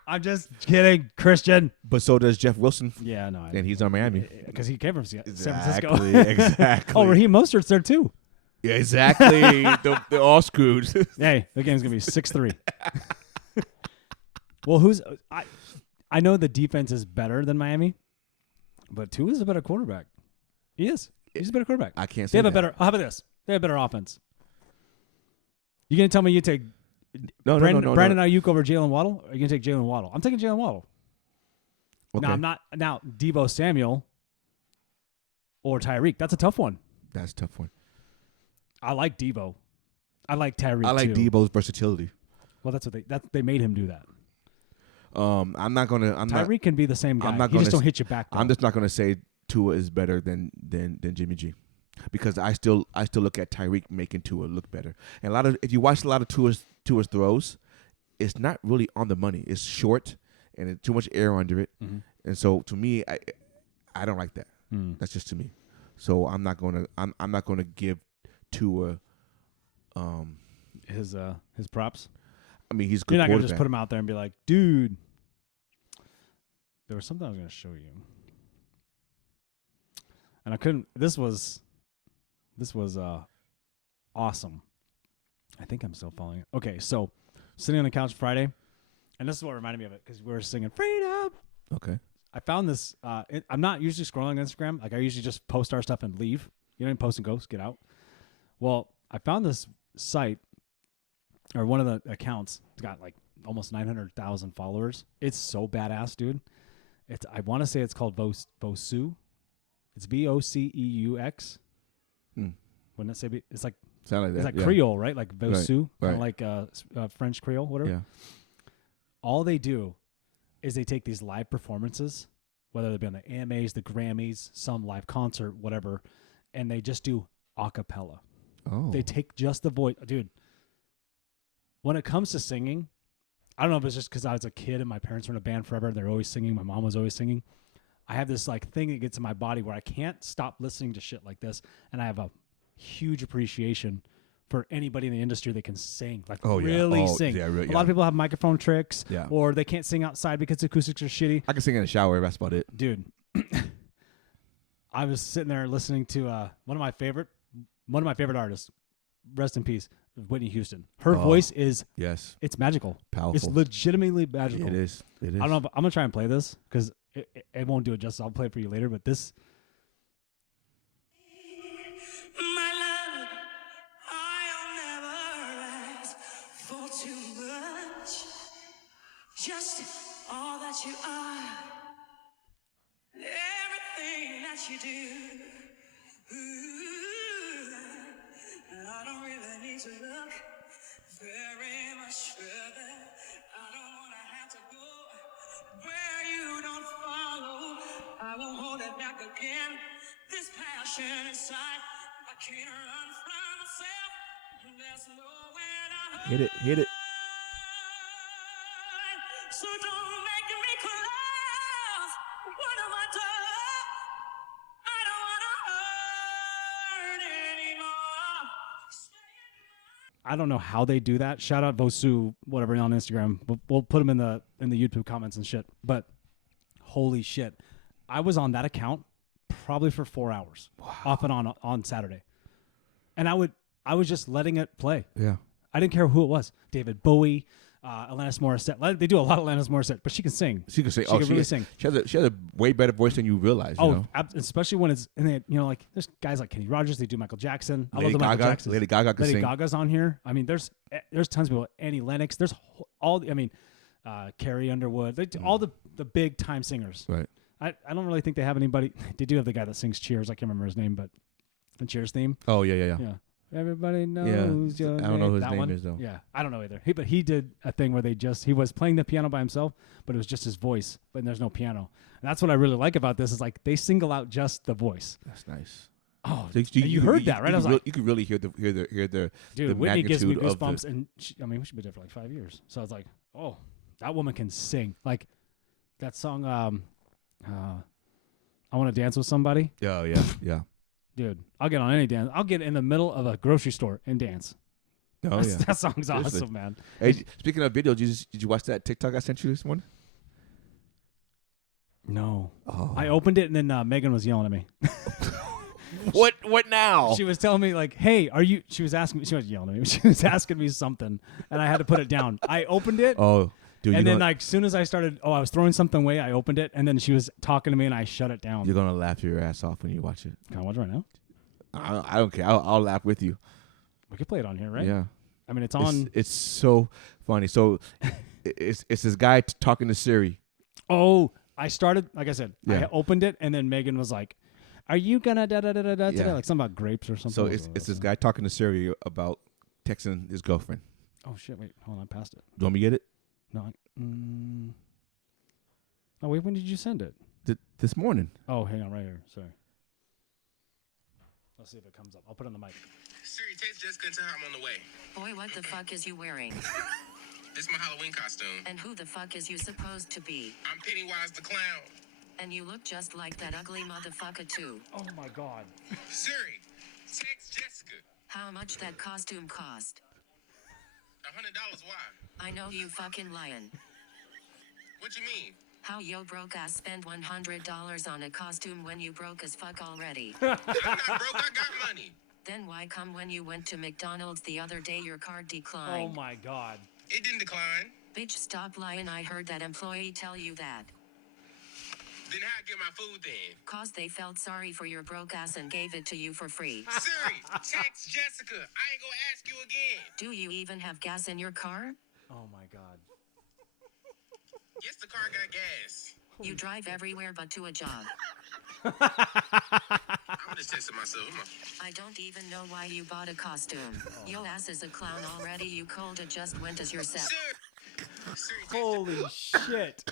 I'm just kidding, Christian. But so does Jeff Wilson. Yeah, no. And he's on Miami. Because he came from San Francisco. Exactly. Oh, Raheem Mostert's there too. Yeah, exactly. They're all screwed. Hey, the game's going to be 6-3. Well, I know the defense is better than Miami, but Tua is a better quarterback. He is. He's a better quarterback. I can't They say have that. a better. How about this? They have a better offense. You gonna tell me you take Brandon Ayuk over Jalen Waddle? Or are you gonna take Jalen Waddle? I'm taking Jalen Waddle. Okay. Now I'm not. Now Deebo Samuel or Tyreek. That's a tough one. That's a tough one. I like Deebo. I like Tyreek. I like too. Deebo's versatility. Well, that's what they made him do that. I'm not gonna. Tyreek can be the same guy. I'm not He just gonna don't hit you back. Though. I'm just not gonna say Tua is better than Jimmy G, because I still look at Tyreek making Tua look better. And if you watch a lot of Tua's throws, it's not really on the money. It's short and it's too much air under it. Mm-hmm. And so to me, I don't like that. That's just to me. So I'm not gonna give Tua his props. I mean, he's a good. You're not gonna quarterback. just put him out there and be like, dude. There was something I was gonna show you, and I couldn't. This was awesome. I think I'm still following it. Okay, so sitting on the couch Friday, and this is what reminded me of it because we were singing "Freedom." Okay. I found this. I'm not usually scrolling on Instagram. Like I usually just post our stuff and leave. You know, post and go, get out. Well, I found this site, or one of the accounts. It's got like almost 900,000 followers. It's so badass, dude. I want to say it's called Vosu. It's VOCEUX. Wouldn't it say? It's like sound like that. It's like Creole, right? Like Vosu, right. Kind of like French Creole, whatever. Yeah. All they do is they take these live performances, whether they be on the AMAs, the Grammys, some live concert, whatever, and they just do a cappella. Oh. They take just the voice. Dude, when it comes to singing, I don't know if it's just because I was a kid and my parents were in a band forever. They're always singing. My mom was always singing. I have this like thing that gets in my body where I can't stop listening to shit like this, and I have a huge appreciation for anybody in the industry that can sing, like really sing. Yeah, really, a lot of people have microphone tricks, yeah, or they can't sing outside because acoustics are shitty. I can sing in the shower. That's about it, dude. I was sitting there listening to one of my favorite artists, rest in peace, Whitney Houston. Her voice is it's magical. Powerful. It's legitimately magical. It is. I don't know. I'm gonna try and play this because it won't do it justice. I'll play it for you later. But this. My love, I'll never ask for too much. Just all that you are, everything that you do. Ooh, and I don't really need to look very much further. I don't wanna have to go where you don't follow. I won't hold it back again. This passion inside, I can't run from myself. There's nowhere to hide. Hit it. So don't make me cry. What have I done? I don't wanna hurt anymore. I don't know how they do that. Shout out Vosu, whatever, on Instagram. We'll put him in the YouTube comments and shit. But holy shit, I was on that account probably for 4 hours, off and on Saturday, and I was just letting it play. Yeah, I didn't care who it was. David Bowie, Alanis Morissette. They do a lot of Alanis Morissette, but she can sing. She can sing. She can really sing. She has a way better voice than you realize. You know? Especially when it's like there's guys like Kenny Rogers. They do Michael Jackson. I love the Michael Jacksons. Lady Gaga can sing. Lady Gaga's on here. I mean, there's tons of people. Annie Lennox. There's Carrie Underwood. They do all the big time singers. Right. I don't really think they have anybody. They do have the guy that sings Cheers. I can't remember his name, but the Cheers theme. Oh yeah. Everybody knows your name. I don't know who his that name one? is though. Yeah, I don't know either. But he did a thing where he was playing the piano by himself, but it was just his voice, but there's no piano. And that's what I really like about this is like they single out just the voice. That's nice. Oh, so you heard that, right? I was like, you could really hear the dude. the Whitney gives me magnitude goosebumps, and we should be there for like 5 years. So I was like, oh, that woman can sing. Like that song, I Want to Dance with Somebody. Yeah. Dude, I'll get on any dance. I'll get in the middle of a grocery store and dance. Oh, yeah. That song's awesome, man. Hey, speaking of video, did you watch that TikTok I sent you this morning? No. Oh. I opened it, and then Megan was yelling at me. What now? She was telling me, like, hey, she was asking me, she was yelling at me. She was asking me something, and I had to put it down. I opened it. Oh, dude. And then, like, as soon as I started, I was throwing something away, I opened it, and then she was talking to me, and I shut it down. You're going to laugh your ass off when you watch it. Can I watch it right now? I don't care. I'll laugh with you. We could play it on here, right? Yeah. I mean, it's on. It's so funny. So it's this guy talking to Siri. Oh, I started, like I said, Yeah. I opened it, and then Megan was like, are you gonna da-da-da-da-da today? Yeah. Like something about grapes or something. So it's this guy talking to Siri about texting his girlfriend. Oh, shit. Wait, hold on. I passed it. Do you want me to get it? No. Oh, wait. When did you send it? This morning. Oh, hang on. Right here. Sorry. Let's see if it comes up. I'll put it on the mic. Siri, text Jessica and tell her I'm on the way. Boy, what the fuck is you wearing? This is my Halloween costume. And who the fuck is you supposed to be? I'm Pennywise the Clown. And you look just like that ugly motherfucker too. Oh, my God. Siri, text Jessica. How much that costume cost? $100, why? I know you fucking lying. What you mean? How yo broke ass spend $100 on a costume when you broke as fuck already? I'm not broke, I got money. Then why come when you went to McDonald's the other day your card declined? Oh, my God. It didn't decline. Bitch, stop lying. I heard that employee tell you that. Then how I get my food then? Cause they felt sorry for your broke ass and gave it to you for free. Siri, text Jessica. I ain't gonna ask you again. Do you even have gas in your car? Oh, my God. Yes, the car got gas. You drive everywhere but to a job. I'm just testing myself. I don't even know why you bought a costume. Yo ass is a clown already. You coulda just went as yourself. Siri, Holy shit.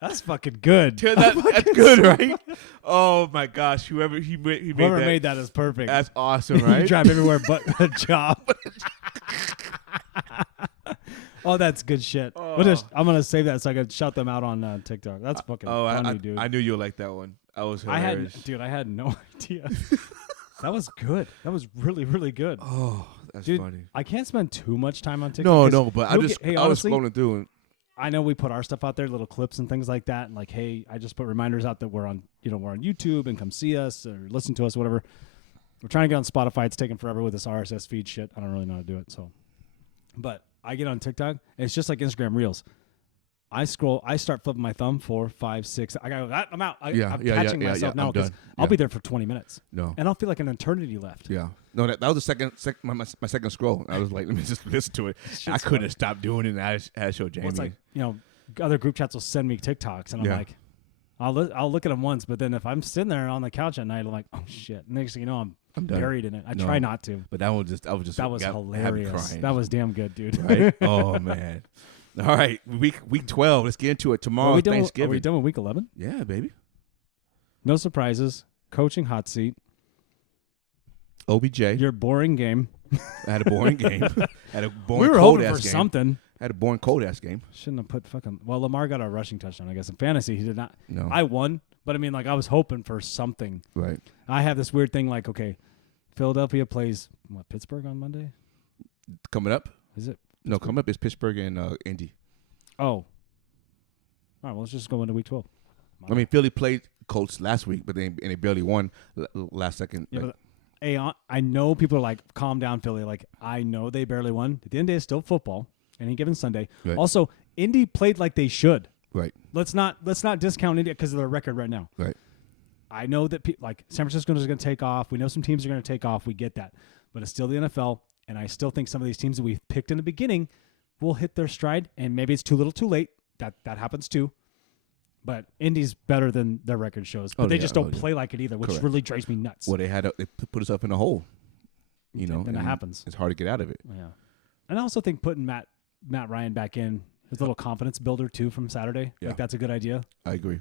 That's fucking good. That's good, right? Oh my gosh! Whoever made that is perfect. That's awesome, right? You drive everywhere but a job. Oh, that's good shit. Oh. I'm gonna save that so I can shout them out on TikTok. That's fucking funny, dude. I knew you would like that one. I was hilarious. I had no idea. That was good. That was really, really good. Oh, that's dude, funny. I can't spend too much time on TikTok. No, but I was scrolling through and I know we put our stuff out there, little clips and things like that, and like, hey, I just put reminders out that we're on YouTube and come see us or listen to us, whatever. We're trying to get on Spotify. It's taking forever with this RSS feed shit. I don't really know how to do it. So, but I get on TikTok, and it's just like Instagram Reels. I scroll. I start flipping my thumb. 4, 5, 6. I gotta go. I'm out. I'm catching myself now because I'll be there for 20 minutes. No, and I'll feel like an eternity left. Yeah. No, that was the second my second scroll. I was like, let me just listen to it. I couldn't have stopped doing it. I showed Jamie. Well, it's like, other group chats will send me TikToks, and I'm like, I'll look at them once, but then if I'm sitting there on the couch at night, I'm like, oh shit. Next thing you know, I'm buried in it. I try not to. But that was hilarious. That was damn good, dude. Right? Oh man. All right, week 12. Let's get into it. Tomorrow, Thanksgiving. Are we done with week 11? Yeah, baby. No surprises. Coaching hot seat. OBJ. Your boring game. I had a boring game. Had a boring we were cold hoping ass for game. something. Had a boring cold ass game. Shouldn't have put fucking. Well, Lamar got a rushing touchdown, I guess. In fantasy, he did not. No. I won, but I mean, like, I was hoping for something. Right. I have this weird thing, like, okay, Philadelphia plays Pittsburgh on Monday. Coming up? Is it? No, coming up is Pittsburgh and Indy. Oh. All right, well, let's just go into week 12. I mean, Philly played Colts last week, but they barely won last second. Yeah, but I know people are like, calm down, Philly. Like, I know they barely won. At the end of the day, it's still football. Any given Sunday. Right. Also, Indy played like they should. Right. Let's not discount Indy because of their record right now. Right. I know that like San Francisco is going to take off. We know some teams are going to take off. We get that, but it's still the NFL, and I still think some of these teams that we picked in the beginning will hit their stride. And maybe it's too little, too late. That happens too. But Indy's better than their record shows, but they just don't play like it either, which really drives me nuts. Well, they put us up in a hole. And that happens. It's hard to get out of it. Yeah, and I also think putting Matt Ryan back in is a little confidence builder too from Saturday. Yeah. Like, that's a good idea. I agree.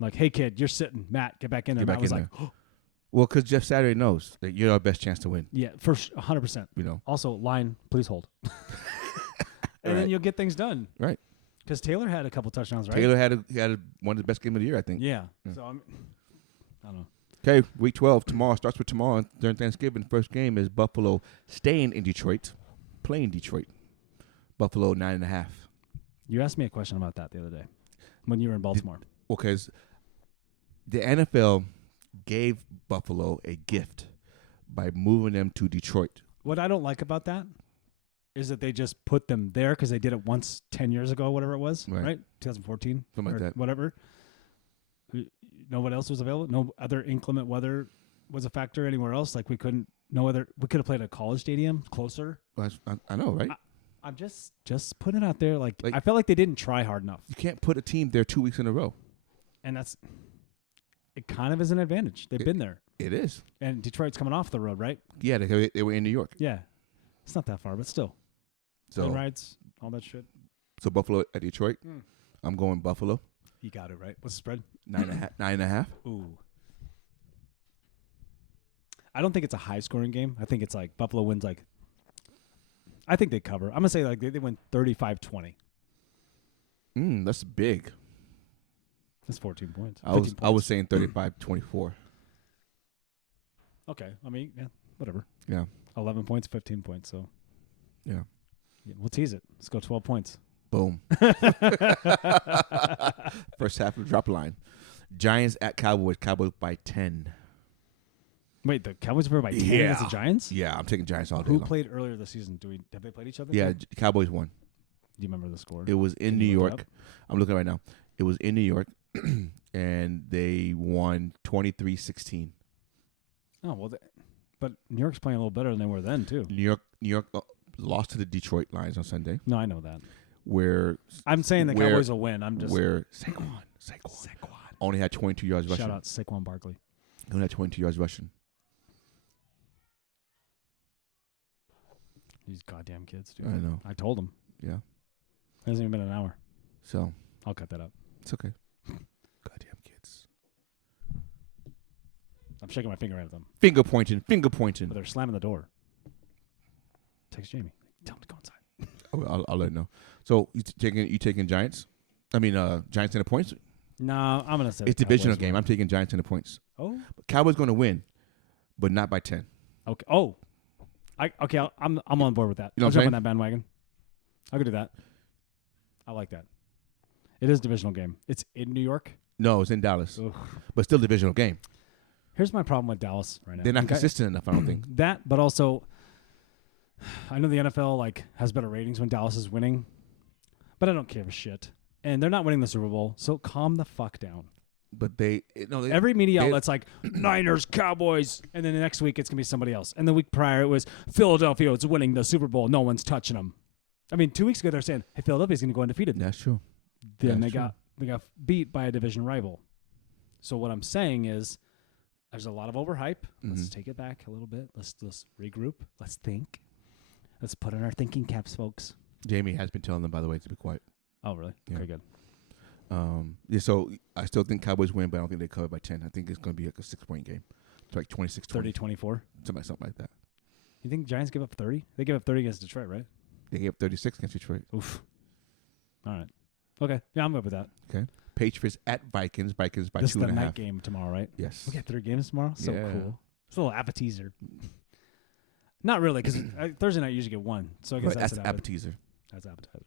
Like, hey kid, you're sitting. Matt, get back in there. Matt was like, oh. Well, because Jeff Saturday knows that you're our best chance to win. Yeah, for 100%. Also, line, please hold. And then you'll get things done. Right. Because Taylor had a couple touchdowns, right? Taylor had one of the best games of the year, I think. Yeah. So I don't know. Okay, week 12 tomorrow starts with tomorrow during Thanksgiving. First game is Buffalo staying in Detroit, playing Detroit. Buffalo 9.5. You asked me a question about that the other day when you were in Baltimore. Well, because the NFL gave Buffalo a gift by moving them to Detroit. What I don't like about that is that they just put them there because they did it once 10 years ago, whatever it was, right? 2014, something like that. Whatever. No one else was available. No other inclement weather was a factor anywhere else. Like, we could have played at a college stadium closer. Well, I know, right? I'm just putting it out there. Like, I felt like they didn't try hard enough. You can't put a team there 2 weeks in a row. And it kind of is an advantage. They've been there. It is. And Detroit's coming off the road, right? Yeah, they were in New York. Yeah. It's not that far, but still. So rides, all that shit. So Buffalo at Detroit. I'm going Buffalo. You got it, right? What's the spread? 9.5. Ooh. I don't think it's a high-scoring game. I think it's like Buffalo wins like – I think they cover. I'm going to say like they win 35-20. That's big. That's 14 points. I was saying 35-24. Okay. I mean, yeah, whatever. Yeah. 11 points, 15 points. So, yeah. We'll tease it. Let's go 12 points. Boom. First half of the drop line. Giants at Cowboys. Cowboys by 10. Wait, the Cowboys were by 10 against the Giants? Yeah, I'm taking Giants all day Who long. played earlier this season? Have they played each other? Yeah, Cowboys won. Do you remember the score? It was in New York. I'm looking right now. It was in New York, and they won 23-16. Oh, well, but New York's playing a little better than they were then, too. New York lost to the Detroit Lions on Sunday. No, I know that. I'm saying the Cowboys will win. Where Saquon only had 22 yards rushing. Shout out Saquon Barkley. Only had 22 yards rushing. These goddamn kids, dude. I know. I told them. Yeah. It hasn't even been an hour. So. I'll cut that out. It's okay. Goddamn kids. I'm shaking my finger at them. Finger pointing. But they're slamming the door. Text Jamie. Tell him to go inside. I'll let him know. So you taking Giants? I mean, Giants in the points? No, I'm going to say it's divisional game. I'm taking Giants in the points. Oh. Cowboys going to win, but not by 10. Okay. Oh. I'm on board with that. You know I'll what jump I'm on that bandwagon. I could do that. I like that. It is a divisional game. It's in New York? No, it's in Dallas. Ugh. But still divisional game. Here's my problem with Dallas right now. They're not consistent enough, I don't think. That, but also, I know the NFL has better ratings when Dallas is winning, but I don't give a shit. And they're not winning the Super Bowl, so calm the fuck down. But every media outlet's like Niners, Cowboys, and then the next week it's gonna be somebody else. And the week prior it was Philadelphia is winning the Super Bowl. No one's touching them. I mean, 2 weeks ago they're saying, "Hey, Philadelphia's gonna go undefeated." That's true. Then they got beat by a division rival. So what I'm saying is, there's a lot of overhype. Let's take it back a little bit. Let's regroup. Let's think. Let's put on our thinking caps, folks. Jamie has been telling them, by the way, to be quiet. Oh, really? Yeah. Okay, good. So I still think Cowboys win, but I don't think they cover by 10. I think it's going to be like a 6-point game. It's like 26-20. 30-24? Something like that. You think Giants give up 30? They gave up 30 against Detroit, right? They gave up 36 against Detroit. Oof. All right. Okay. Yeah, I'm good with that. Okay. Patriots at Vikings. Vikings by this 2.5. This is the night game tomorrow, right? Yes. We got 3 games tomorrow? So yeah. Cool. It's a little appetizer. Not really, because Thursday night you usually get 1. So I guess that's an appetizer. That's appetizer.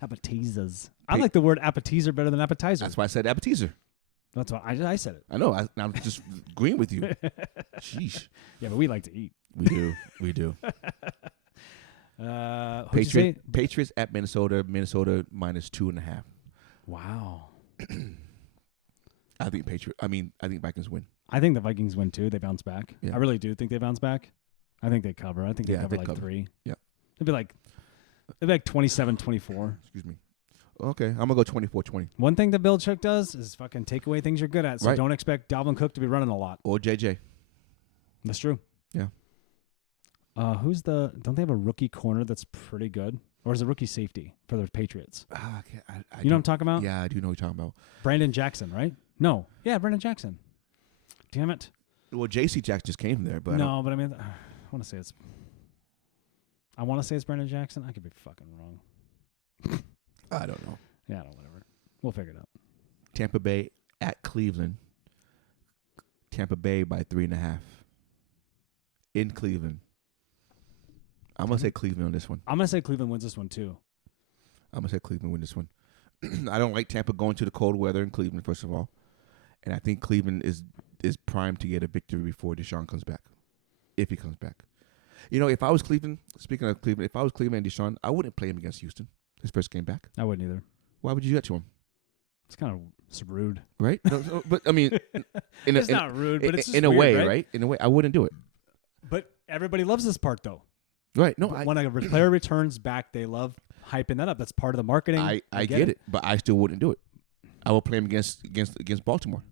Appetizers. I like the word appetizer better than appetizer. That's why I said appetizer. That's why I said it. I know. I'm just agreeing with you. Sheesh. Yeah, but we like to eat. We do. Patriots at Minnesota. Minnesota minus 2.5. Wow. I think Vikings win. I think the Vikings win too. They bounce back. Yeah. I really do think they bounce back. I think they cover. I think they cover 3. Yeah. It'd be like 27-24. Excuse me. Okay, I'm going to go 24-20. One thing that Belichick does is fucking take away things you're good at. So don't expect Dalvin Cook to be running a lot. Or JJ. That's true. Yeah. Don't they have a rookie corner that's pretty good? Or is it rookie safety for the Patriots? I you know what I'm talking about? Yeah, I do know what you're talking about. Brandon Jackson, right? No. Yeah, Brandon Jackson. Damn it. Well, J.C. Jackson just came there, but no, but I mean, I want to say it's Brandon Jackson. I could be fucking wrong. I don't know. Yeah, whatever. We'll figure it out. Tampa Bay at Cleveland. Tampa Bay by 3.5. In Cleveland. I'm going to say Cleveland on this one. I'm going to say Cleveland wins this one, too. I'm going to say Cleveland wins this one. I don't like Tampa going to the cold weather in Cleveland, first of all. And I think Cleveland is primed to get a victory before Deshaun comes back. If he comes back. You know, if I was Cleveland, speaking of Cleveland, if I was Cleveland and Deshaun, I wouldn't play him against Houston, his first game back. I wouldn't either. Why would you do that to him? It's kind of rude. Right? No, but, I mean, it's not rude, but it's just in a weird, way, right? In a way, I wouldn't do it. But everybody loves this part, though. Right. No, when a player returns back, they love hyping that up. That's part of the marketing. I get it, but I still wouldn't do it. I will play him against Baltimore.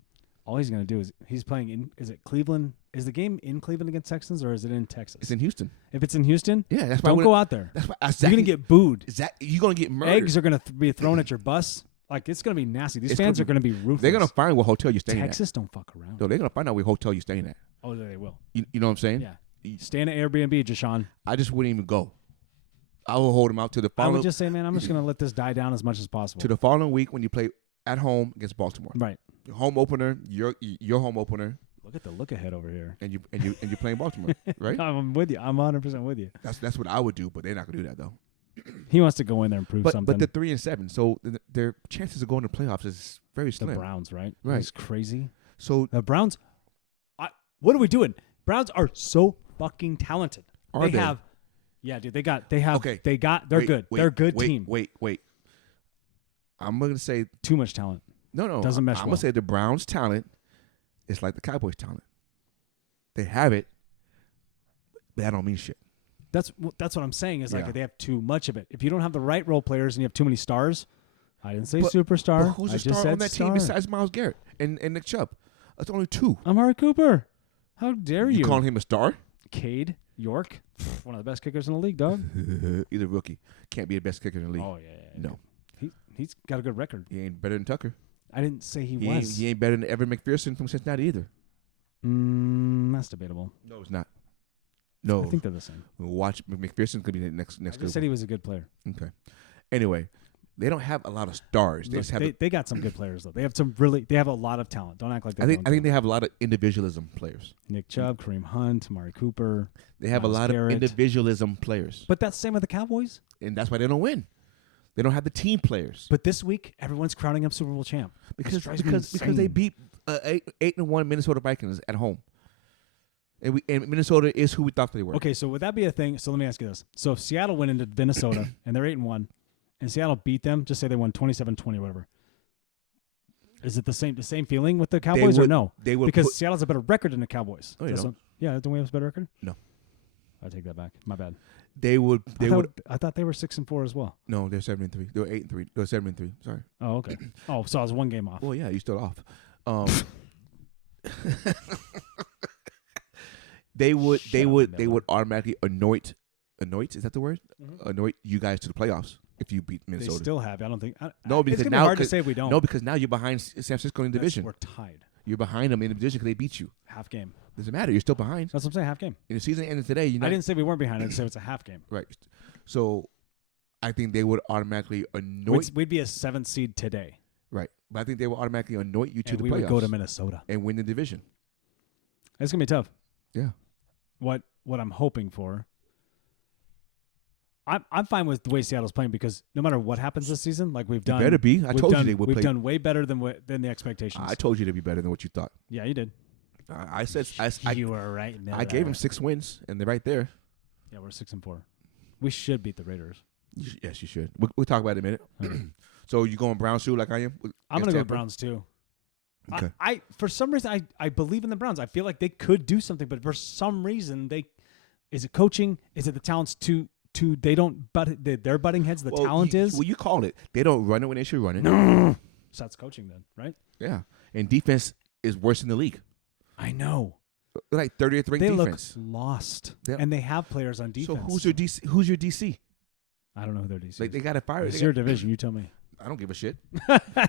All he's going to do is he's playing in. Is it Cleveland? Is the game in Cleveland against Texans or is it in Texas? It's in Houston. If it's in Houston, yeah, that's why don't go out there. That's why you're going to get booed. You're going to get murdered. Eggs are going to be thrown at your bus. Like, it's going to be nasty. These fans are going to be ruthless. They're going to find what hotel you're staying Texas don't fuck around. No, they're going to find out what hotel you're staying at. Oh, they will. You know what I'm saying? Yeah. Stay in an Airbnb, Jashawn. I just wouldn't even go. I will hold him out to the following. I would just say, man, I'm just going to let this die down as much as possible. To the following week when you play at home against Baltimore. Right. Your home opener, your home opener. Look at the look ahead over here. And you're playing Baltimore, right? I'm with you. I'm 100% with you. That's what I would do, but they're not gonna do that though. He wants to go in there and prove something. But they're 3-7, so their chances of going to playoffs is very slim. The Browns, right? Right. It's crazy. So the Browns. What are we doing? Browns are so fucking talented. Are they? Yeah, dude. They're good. They're a good team. Wait. I'm gonna say too much talent. No. Doesn't mesh I'm well. gonna say the Browns' talent is like the Cowboys' talent. They have it, but that don't mean shit. That's what I'm saying is like they have too much of it. If you don't have the right role players and you have too many stars, I didn't say superstar. But who's a star on that team besides Myles Garrett and Nick Chubb? That's only 2. Amari Cooper. How dare you? You calling him a star? Cade York, one of the best kickers in the league, dog. He's a rookie. Can't be the best kicker in the league. Oh yeah. No. He's got a good record. He ain't better than Tucker. I didn't say he was. He ain't better than Evan McPherson from Cincinnati either. That's debatable. No, it's not. No. I think they're the same. Watch McPherson's gonna be the next. I just said he was a good player. Okay. Anyway, they don't have a lot of stars. They got some good players though. They have a lot of talent. Don't act like they I think they have a lot of individualism players. Nick Chubb, Kareem Hunt, Amari Cooper. They have Myles a lot Garrett. of individualism players. But that's the same with the Cowboys. And that's why they don't win. They don't have the team players. But this week, everyone's crowning up Super Bowl champ because they beat 8-1 Minnesota Vikings at home. And Minnesota is who we thought they were. Okay, so would that be a thing? So let me ask you this. So if Seattle went into Minnesota and they're 8-1 and Seattle beat them, just say they won 27-20 or whatever. Is it the same feeling with the Cowboys or no? They would because Seattle has a better record than the Cowboys. Oh, you don't? Yeah, don't we have a better record? No. I take that back. My bad. I thought they were 6-4 as well. No, they're 7-3. They were 8-3. They were 7-3. Sorry. Oh, okay. Oh, so I was one game off. Well, yeah, you still off. They would automatically anoint. Is that the word? Mm-hmm. Anoint you guys to the playoffs if you beat Minnesota. They still have. I don't think. No, because it's now hard to say if we don't. No, because now you're behind San Francisco in the division. We're tied. You're behind them in the division because they beat you. Half game. Doesn't matter. You're still behind. That's what I'm saying. Half game. In the season ended today. I didn't say we weren't behind. I just said it's a half game. Right. So, I think they would automatically anoint. We'd be a 7th seed today. Right. But I think they will automatically anoint you to the playoffs. We would go to Minnesota and win the division. It's gonna be tough. Yeah. What I'm hoping for. I'm fine with the way Seattle's playing because no matter what happens this season, like we've done. You better be. I told you they would play. We've done way better than the expectations. I told you to be better than what you thought. Yeah, you did. I said you were right. I gave them 6 wins, and they're right there. Yeah, we're 6-4. We should beat the Raiders. Yes, you should. We'll talk about it in a minute. So you going Browns too, like I am? I'm gonna go Browns too. Okay. I for some reason I believe in the Browns. I feel like they could do something, but for some reason is it coaching? Is it the talents they don't they're butting heads? The talent is. Well, you call it. They don't run it when they should run it. No. So that's coaching then, right? Yeah, and defense is worse in the league. I know. They're like 30th ranked defense. They look lost, yep. And they have players on defense. So who's your DC? I don't know who their DC is. Like they got to fire. It's your division. You tell me. I don't give a shit.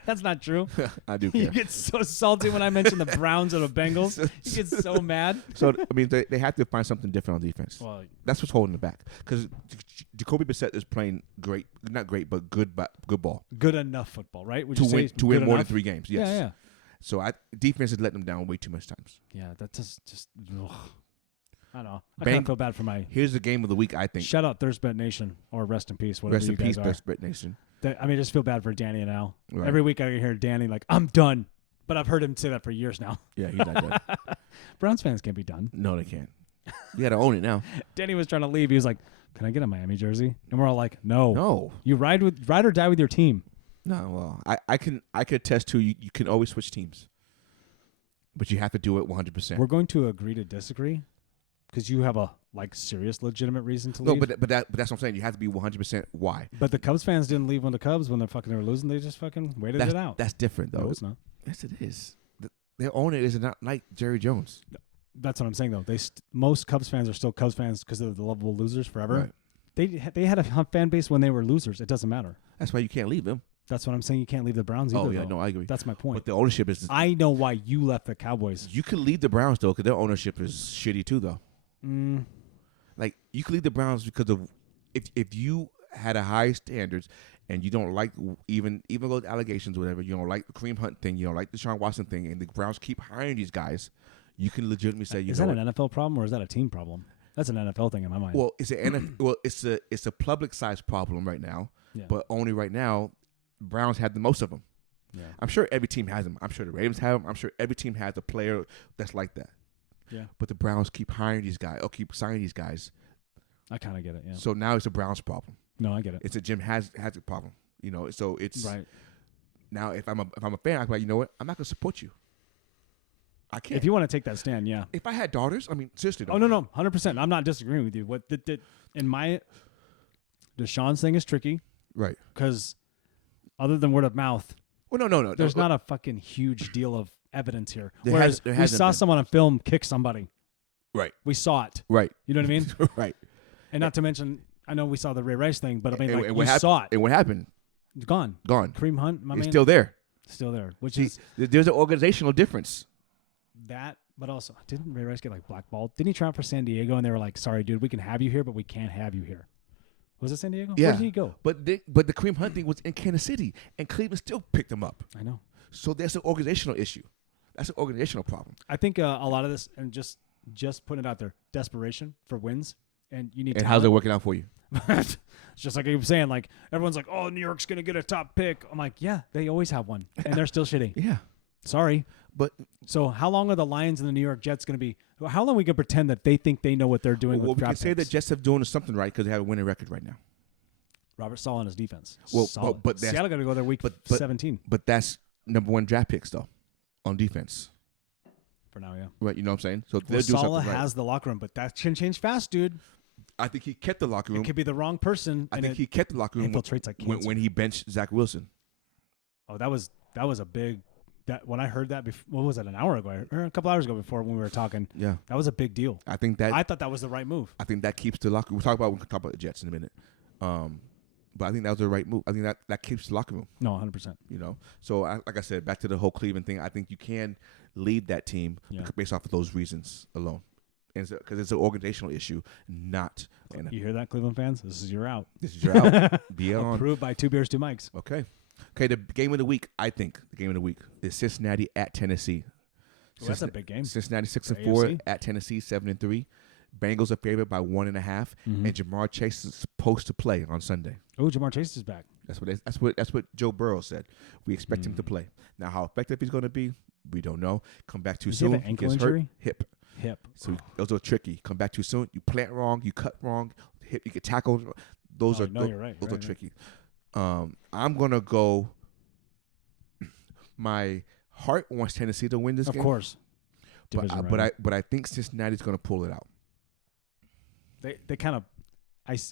That's not true. I do care. You get so salty when I mention the Browns or the Bengals. You get so mad. So, I mean, they have to find something different on defense. Well, that's what's holding it back. Because Jacoby Brissett is playing great. Not great, but good ball. Good enough football, right? To win more than 3 games, yes. Yeah. So, defense is letting them down way too much times. Yeah, that just ugh. I don't know. I kind of feel bad for Here's the game of the week, I think. Shout out Thirst Bet Nation, or rest in peace, whatever you guys are. Rest in peace, Thirst Bet Nation. I just feel bad for Danny and Al. Right. Every week I hear Danny like, I'm done. But I've heard him say that for years now. Yeah, he's not done. Browns fans can't be done. No, they can't. You got to own it now. Danny was trying to leave. He was like, can I get a Miami jersey? And we're all like, no. No. You ride or die with your team. No, well, I can attest to you can always switch teams. But you have to do it 100%. We're going to agree to disagree because you have a serious legitimate reason to leave. No, but that's what I'm saying. You have to be 100% why. But the Cubs fans didn't leave when the Cubs when they were losing. They just fucking waited it out. That's different though. No, it's not. Yes, it is. Their owner is not like Jerry Jones. That's what I'm saying though. Most Cubs fans are still Cubs fans because they're the lovable losers forever. Right. They had a fan base when they were losers. It doesn't matter. That's why you can't leave them. That's what I'm saying. You can't leave the Browns either. Oh yeah, though. no, I agree. That's my point. But the ownership is. I know why you left the Cowboys. You can leave the Browns though, because their ownership is shitty too, though. Like you can leave the Browns because of if you had a high standards and you don't like even those allegations or whatever, you don't like the Kareem Hunt thing, you don't like the Deshaun Watson thing, and the Browns keep hiring these guys, you can legitimately say, is that an NFL problem or is that a team problem? That's an NFL thing in my mind. Well, it's a public size problem right now, but only right now. Browns had the most of them. Yeah. I'm sure every team has them. I'm sure the Ravens have them. I'm sure every team has a player that's like that. Yeah. But the Browns keep hiring these guys or keep signing these guys. I kind of get it, yeah. So now it's a Browns problem. No, I get it. It's a Jim Haslett problem. You know, so it's right. Now if I'm a fan, I'm like, you know what? I'm not gonna support you. I can't. If you want to take that stand, yeah. If I had daughters, I mean, seriously. Oh no, 100%. I'm not disagreeing with you. What in my Deshaun's thing is tricky, right? Because other than word of mouth, well, no. There's not a fucking huge deal of evidence here. Whereas we saw someone on film kick somebody. Right. We saw it. Right. You know what I mean? Right. And not to mention, I know we saw the Ray Rice thing, but I mean, and we saw it. And what happened? Gone. Kareem Hunt, He's still there. Still there. There's an organizational difference. That, but also, didn't Ray Rice get blackballed? Didn't he try out for San Diego and they were like, sorry, dude, we can have you here, but we can't have you here? Was it San Diego? Yeah. Where did he go? But the Kareem Hunt thing was in Kansas City, and Cleveland still picked him up. I know. So that's an organizational issue. That's an organizational problem. I think a lot of this, and just putting it out there, desperation for wins, and you need. And how's it working out for you? It's just like you were saying, everyone's like, "Oh, New York's gonna get a top pick." I'm like, "Yeah, they always have one, and they're still shitty." Yeah. Sorry. But so how long are the Lions and the New York Jets going to be? How long we can pretend that they think they know what they're doing with we draft can say picks? that Jets have doing something right because they have a winning record right now. Robert Sala on his defense. But Seattle got to go there week 17. But that's number 1 draft picks though on defense. For now, yeah. Right, you know what I'm saying? So Sala has the locker room, but that can change fast, dude. I think he kept the locker room. It could be the wrong person. I think he kept the locker room when he benched Zach Wilson. Oh, that was a big. That when I heard that, what was it? An hour ago, or a couple hours ago before when we were talking. Yeah, that was a big deal. I thought that was the right move. I think that keeps the locker. We can talk about the Jets in a minute. But I think that was the right move. I think that keeps the locker room. No, 100%. You know, so like I said, back to the whole Cleveland thing. I think you can lead that team based off of those reasons alone, because it's an organizational issue, not. You hear that, Cleveland fans? This is your out. This is your out. Be on. Approved by 2 beers, 2 mics. Okay. The game of the week. I think the game of the week is Cincinnati at Tennessee. That's a big game. Cincinnati 6-4 at Tennessee 7-3. Bengals are favored by 1.5, and Jamar Chase is supposed to play on Sunday. Oh, Jamar Chase is back. That's what Joe Burrow said. We expect him to play. Now, how effective he's going to be, we don't know. Come back too soon. He have an ankle injury? Hip. So those are tricky. Come back too soon. You plant wrong. You cut wrong. Hip. You get tackled. Those are you're right. Those are tricky. I'm gonna go. My heart wants Tennessee to win this game, of course. But I think Cincinnati's gonna pull it out. They kind of,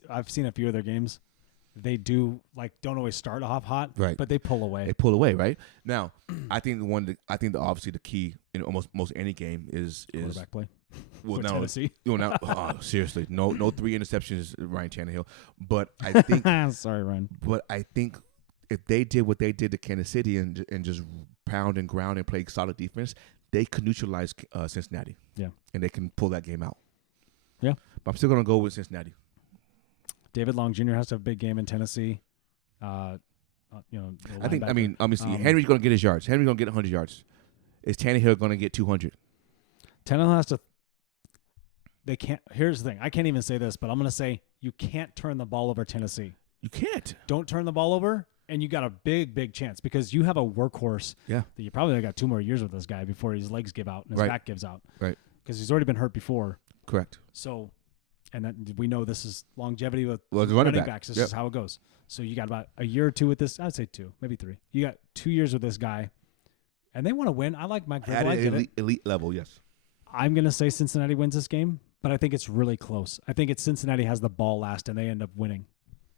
I've seen a few of their games. They don't always start off hot, right? But they pull away. They pull away, right? Now, I think obviously the key in almost any game is quarterback play. Well, now Tennessee. Seriously, no 3 interceptions, Ryan Tannehill. But I think sorry, Ryan. But I think if they did what they did to Kansas City and just pound and ground and play solid defense, they could neutralize Cincinnati. Yeah, and they can pull that game out. Yeah, but I'm still gonna go with Cincinnati. David Long Jr. has to have a big game in Tennessee. I think. I mean, obviously, Henry's gonna get his yards. Henry's gonna get 100 yards. Is Tannehill gonna get 200? Tannehill has to. They can't. Here's the thing. I can't even say this, but I'm going to say you can't turn the ball over Tennessee. You can't. Don't turn the ball over, and you got a big chance because you have a workhorse. Yeah. That you probably got 2 more years with this guy before his legs give out and his back gives out. Right. Because he's already been hurt before. Correct. So, and that we know this is longevity with running backs. This is how it goes. So you got about a year or 2 with this. I'd say 2, maybe 3. You got 2 years with this guy, and they want to win. I like Mike Vrabel. At an elite level, yes. I'm going to say Cincinnati wins this game. But I think it's really close. I think Cincinnati has the ball last, and they end up winning.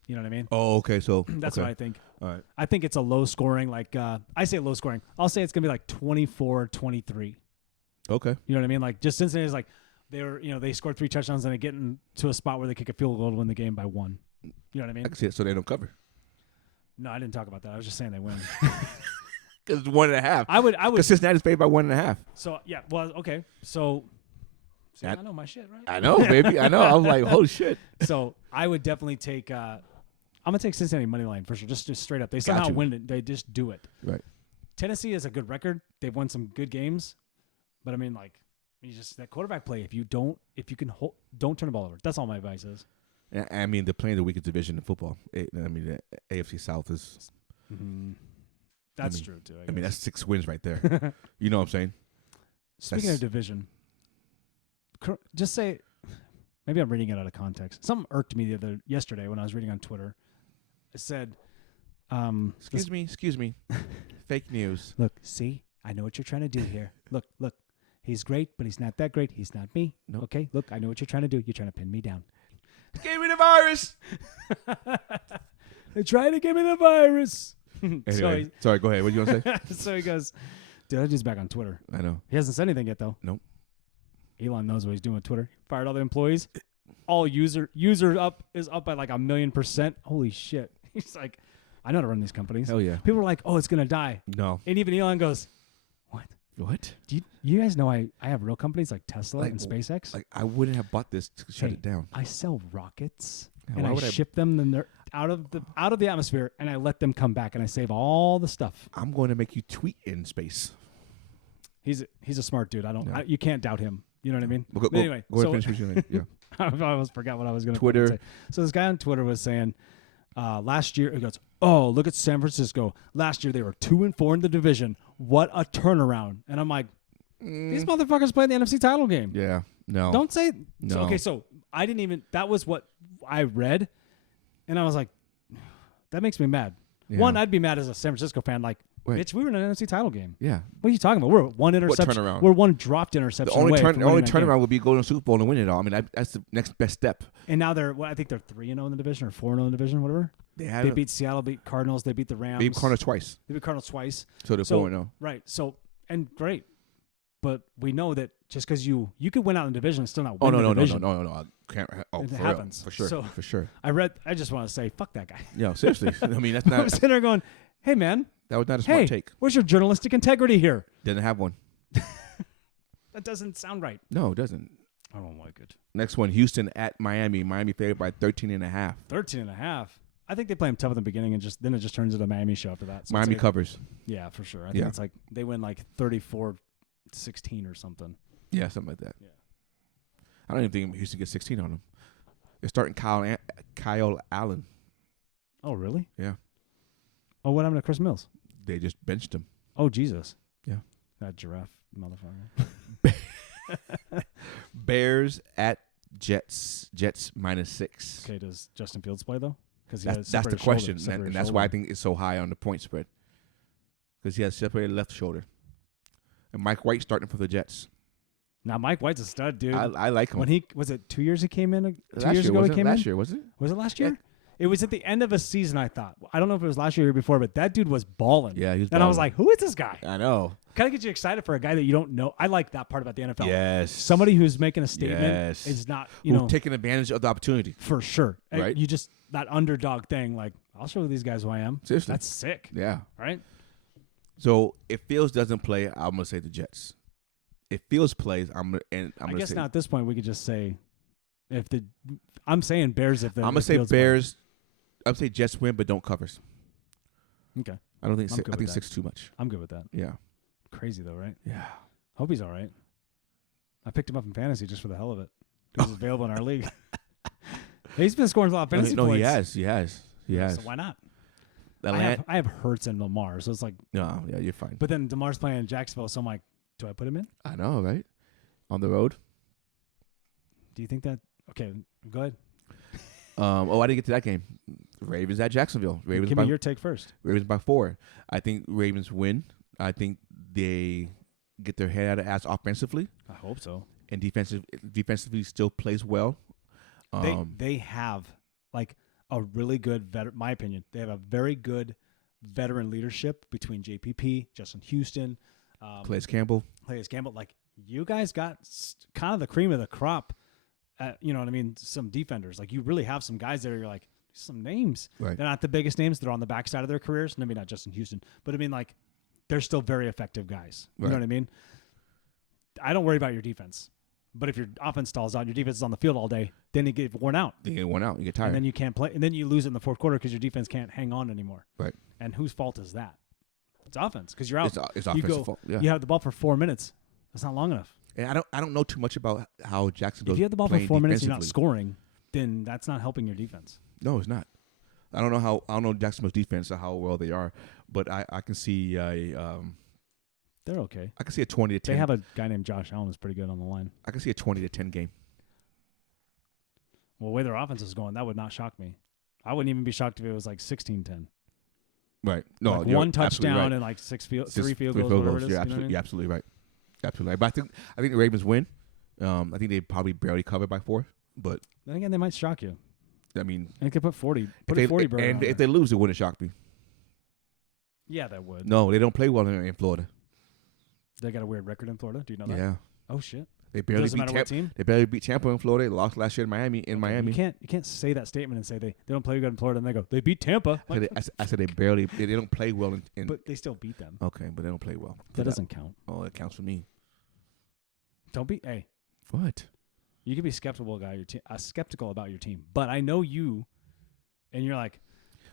You know what I mean? Oh, okay. So that's what I think. All right. I think it's a low scoring. I say low scoring. I'll say it's gonna be like 24-23. Okay. You know what I mean? Like just Cincinnati's like they scored 3 touchdowns and they get into a spot where they kick a field goal to win the game by 1. You know what I mean? I can see it. So they don't cover. No, I didn't talk about that. I was just saying they win. Because it's 1.5. I would. Because Cincinnati's favored by 1.5. So yeah. Well, okay. So. See, I know my shit, right? I know, baby. I know. I was like, holy shit. So I would definitely take. I'm gonna take Cincinnati money line for sure. Just straight up. They somehow win it. They just do it. Right. Tennessee has a good record. They've won some good games, but I mean, like, you just that quarterback play. If you can hold, don't turn the ball over. That's all my advice is. I mean, they're playing the weakest division in football. I mean, the AFC South is. Mm-hmm. That's true too. I mean, that's 6 wins right there. You know what I'm saying? Speaking of division. Just say, maybe I'm reading it out of context. Something irked me yesterday when I was reading on Twitter. It said, Excuse me. Fake news. Look, see, I know what you're trying to do here. Look. He's great, but he's not that great. He's not me. Nope. Okay, look, I know what you're trying to do. You're trying to pin me down. Give me the virus. They're trying to give me the virus. Anyway, sorry, go ahead. What do you want to say? So he goes, dude, that dude's back on Twitter. I know. He hasn't said anything yet, though. Nope. Elon knows what he's doing with Twitter. Fired all the employees. All user up is up by like 1,000,000%. Holy shit. He's like, I know how to run these companies. Hell yeah. People are like, oh, it's going to die. No. And even Elon goes, What? Do you guys know I have real companies like Tesla and SpaceX? Like I wouldn't have bought this to shut it down. I sell rockets Yeah, and I ship them and they're out of the atmosphere and I let them come back and I save all the stuff. I'm going to make you tweet in space. He's a smart dude. You can't doubt him. You know what I mean? Well, go ahead, finish what you're saying. Yeah. I almost forgot what I was going to Twitter. say. So this guy on Twitter was saying, Last year, he goes, oh, look at San Francisco. Last year, they were 2-4 in the division. What a turnaround. And I'm like, these motherfuckers played the NFC title game. Yeah. No. Don't say. No. So I didn't even, that was what I read. And I was like, that makes me mad. Yeah. One, I'd be mad as a San Francisco fan. Like, Wait. bitch, we were in an NFC title game. Yeah. What are you talking about? We're one interception. turnaround? We're one dropped interception. The only, away from the only winning that game. turnaround would be going to the Super Bowl and win it all. I mean, that's the next best step. And now I think they're 3-0 in the division or 4-0 in the division, whatever. They beat Seattle, beat Cardinals, they beat the Rams. They beat Cardinals twice. They beat Cardinals twice. So they're 4-0. Right. So, and great. But we know that just because you could win out in the division and still not win the division. No. I can't. Oh, It for happens. Real, for sure. So, for sure. I just want to say, fuck that guy. Yeah, seriously. I mean, that's I'm not. sitting there going, hey, man. That was not a smart take. Where's your journalistic integrity here? Didn't have one. That doesn't sound right. No, it doesn't. I don't like it. Next one, Houston at Miami. Miami favored by 13.5. 13.5. I think they play them tough at the beginning, and then it just turns into a Miami show after that. So Miami covers. Yeah, for sure. I think it's like they win like 34-16 or something. Yeah, something like that. Yeah. I don't even think Houston gets 16 on them. They're starting Kyle Allen. Oh, really? Yeah. Oh, what happened to Chris Mills? They just benched him. Oh, Jesus. Yeah. That giraffe motherfucker. Bears at Jets. Jets -6. Okay, does Justin Fields play, though? Because that's the question, and that's why I think it's so high on the point spread. Because he has separated left shoulder. And Mike White starting for the Jets. Now, Mike White's a stud, dude. I like him. When was it 2 years he came in? Last years year, ago wasn't he came it? in? Last year, was it? Was it last year? It was at the end of a season, I thought. I don't know if it was last year or before, but that dude was balling. Yeah, he was And I was balling. like, who is this guy? I know. Kind of gets you excited for a guy that you don't know. I like that part about the NFL. Yes. Somebody who's making a statement Yes. is not, Who's taking advantage of the opportunity. for sure. And Right. you just, that underdog thing, like, I'll show these guys who I am. Seriously. That's sick. Yeah. Right? So if Fields doesn't play, I'm gonna say the Jets. If Fields plays, I'm gonna I guess say, now at this point we could just say, I'm saying Bears if the I'm gonna say Fields Bears. I'm gonna say Jets win, but don't covers. win. Okay. I don't think I'm good I with think that. 6 too much. I'm good with that. Yeah. Crazy though, right? Yeah. Hope he's all right. I picked him up in fantasy just for the hell of it. He was available in our league. He's been scoring a lot of fantasy No, points. he has. So why not? I have Hurts and Lamar, so it's like. No, yeah, you're fine. But then DeMar's playing in Jacksonville, so I'm like, do I put him in? I know, right? On the road. Do you think that? Okay, go ahead. I didn't get to that game. Ravens at Jacksonville. Ravens Give me your take first. Ravens by 4. I think Ravens win. I think they get their head out of ass offensively, I hope so. and defensively still plays well. They have like a really good my opinion. They have a very good veteran leadership between JPP, Justin Houston, Calais Campbell. Like you guys got kind of the cream of the crop. You know what I mean? Some defenders. Like you really have some guys there. You're like some names. Right. They're not the biggest names. They're on the backside of their careers. Maybe not Justin Houston, but I mean like they're still very effective guys. You know what I mean? I don't worry about your defense. But if your offense stalls out, your defense is on the field all day, then you get worn out. They get worn out. You get tired. And then you can't play. And then you lose it in the fourth quarter because your defense can't hang on anymore. Right. And whose fault is that? It's offense because you're out. It's offensive fault. Yeah. You have the ball for 4 minutes. That's not long enough. And I don't know too much about how Jacksonville. If you have the ball for 4 minutes, you're not scoring. Then that's not helping your defense. No, it's not. I don't know Jacksonville's defense or how well they are, but I can see they're okay. I can see a 20-10. They have a guy named Josh Allen who's pretty good on the line. I can see a 20-10 game. Well, the way their offense is going, that would not shock me. I wouldn't even be shocked if it was like 16-10. Right. No, like you're one touchdown right. and like three field goals, whatever it is. You're absolutely right. Absolutely right. But I think the Ravens win. I think they probably barely cover by 4. But then again, they might shock you. I mean, they could put 40. Put if 40 and if they lose, it wouldn't shock me. Yeah, that would. No, they don't play well in Florida. They got a weird record in Florida. Do you know that? Yeah. Oh shit. They barely Doesn't beat matter what team. They barely beat Tampa in Florida. They lost last year in Miami. Miami. You can't say that statement and say they don't play good in Florida and they go they beat Tampa. Like, I said they barely. They don't play well in. But they still beat them. Okay, but they don't play well. That doesn't count. Oh, it counts for me. Don't be. Hey. What? You can be skeptical about your team, but I know you, and you're like,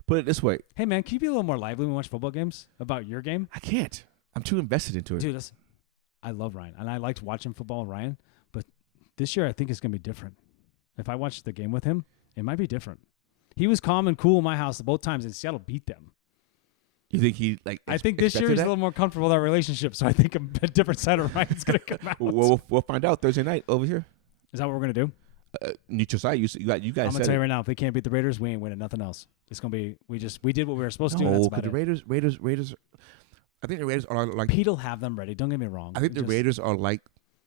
put it this way. Hey man, can you be a little more lively when we watch football games about your game? I can't. I'm too invested into it. Dude, I love Ryan, and I liked watching football with Ryan, but this year I think it's gonna be different. If I watch the game with him, it might be different. He was calm and cool in my house both times, and Seattle beat them. You think he like? I think this year he's a little more comfortable with our relationship, so I think a different side of Ryan's going to come out. We'll find out Thursday night over here. Is that what we're going to do? Neutral site. You guys. I'm going to tell you right now, if we can't beat the Raiders, we ain't winning nothing else. It's going to be we did what we were supposed to do. That's about the Raiders. I think the Raiders are like. Pete will have them ready. Don't get me wrong. I think the Raiders are like.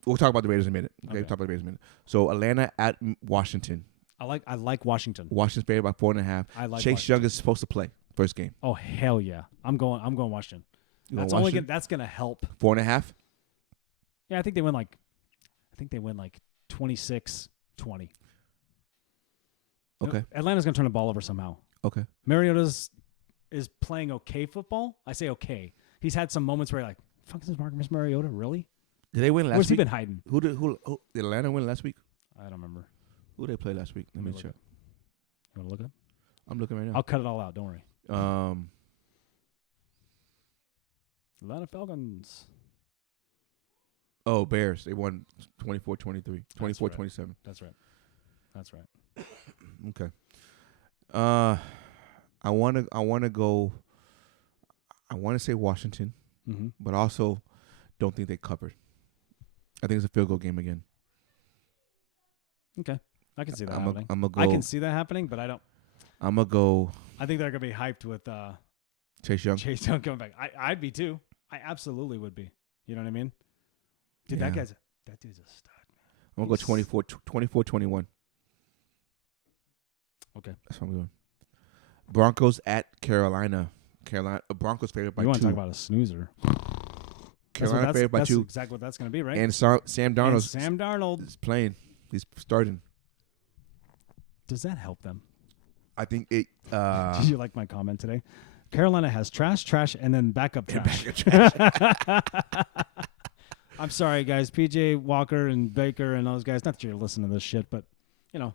We'll talk about the Raiders in a minute. Okay, we'll talk about the Raiders in a minute. So Atlanta at Washington. I like Washington. Washington's favored by 4.5. I like Chase Washington. Young is supposed to play first game. Oh hell yeah! I'm going Washington. That's going to help. 4.5. Yeah, I think they win like 26-20. Okay. Atlanta's going to turn the ball over somehow. Okay. Mariota's is playing okay football. I say okay. He's had some moments where you're like, fuck, is this Marcus Mariota really? Did they win last week? Where's he been hiding? Who did Atlanta win last week? I don't remember. Who did they play last week? Let me check. You want to look up? I'm looking right now. I'll cut it all out. Don't worry. Atlanta Falcons. Oh, Bears. They won 24-23. 24-27. That's right. Okay. I want to say Washington, but also don't think they covered. I think it's a field goal game again. Okay. I can see that happening. I can see that happening, but I don't. I'm going to go. I think they're going to be hyped with Chase Young. Chase Young coming back. I'd be too. I absolutely would be. You know what I mean? Dude, that dude's a stud, man. I'm going to go 24-21. Okay. That's what I'm doing. Broncos at Carolina. Broncos favored by 2. You want to talk about a snoozer? Carolina favored by 2. That's exactly what that's going to be, right? And Sam Darnold. Sam Darnold is playing. He's starting. Does that help them? I think it. Did you like my comment today? Carolina has trash, and then backup trash. I'm sorry, guys. PJ Walker and Baker and those guys. Not that you're listening to this shit, but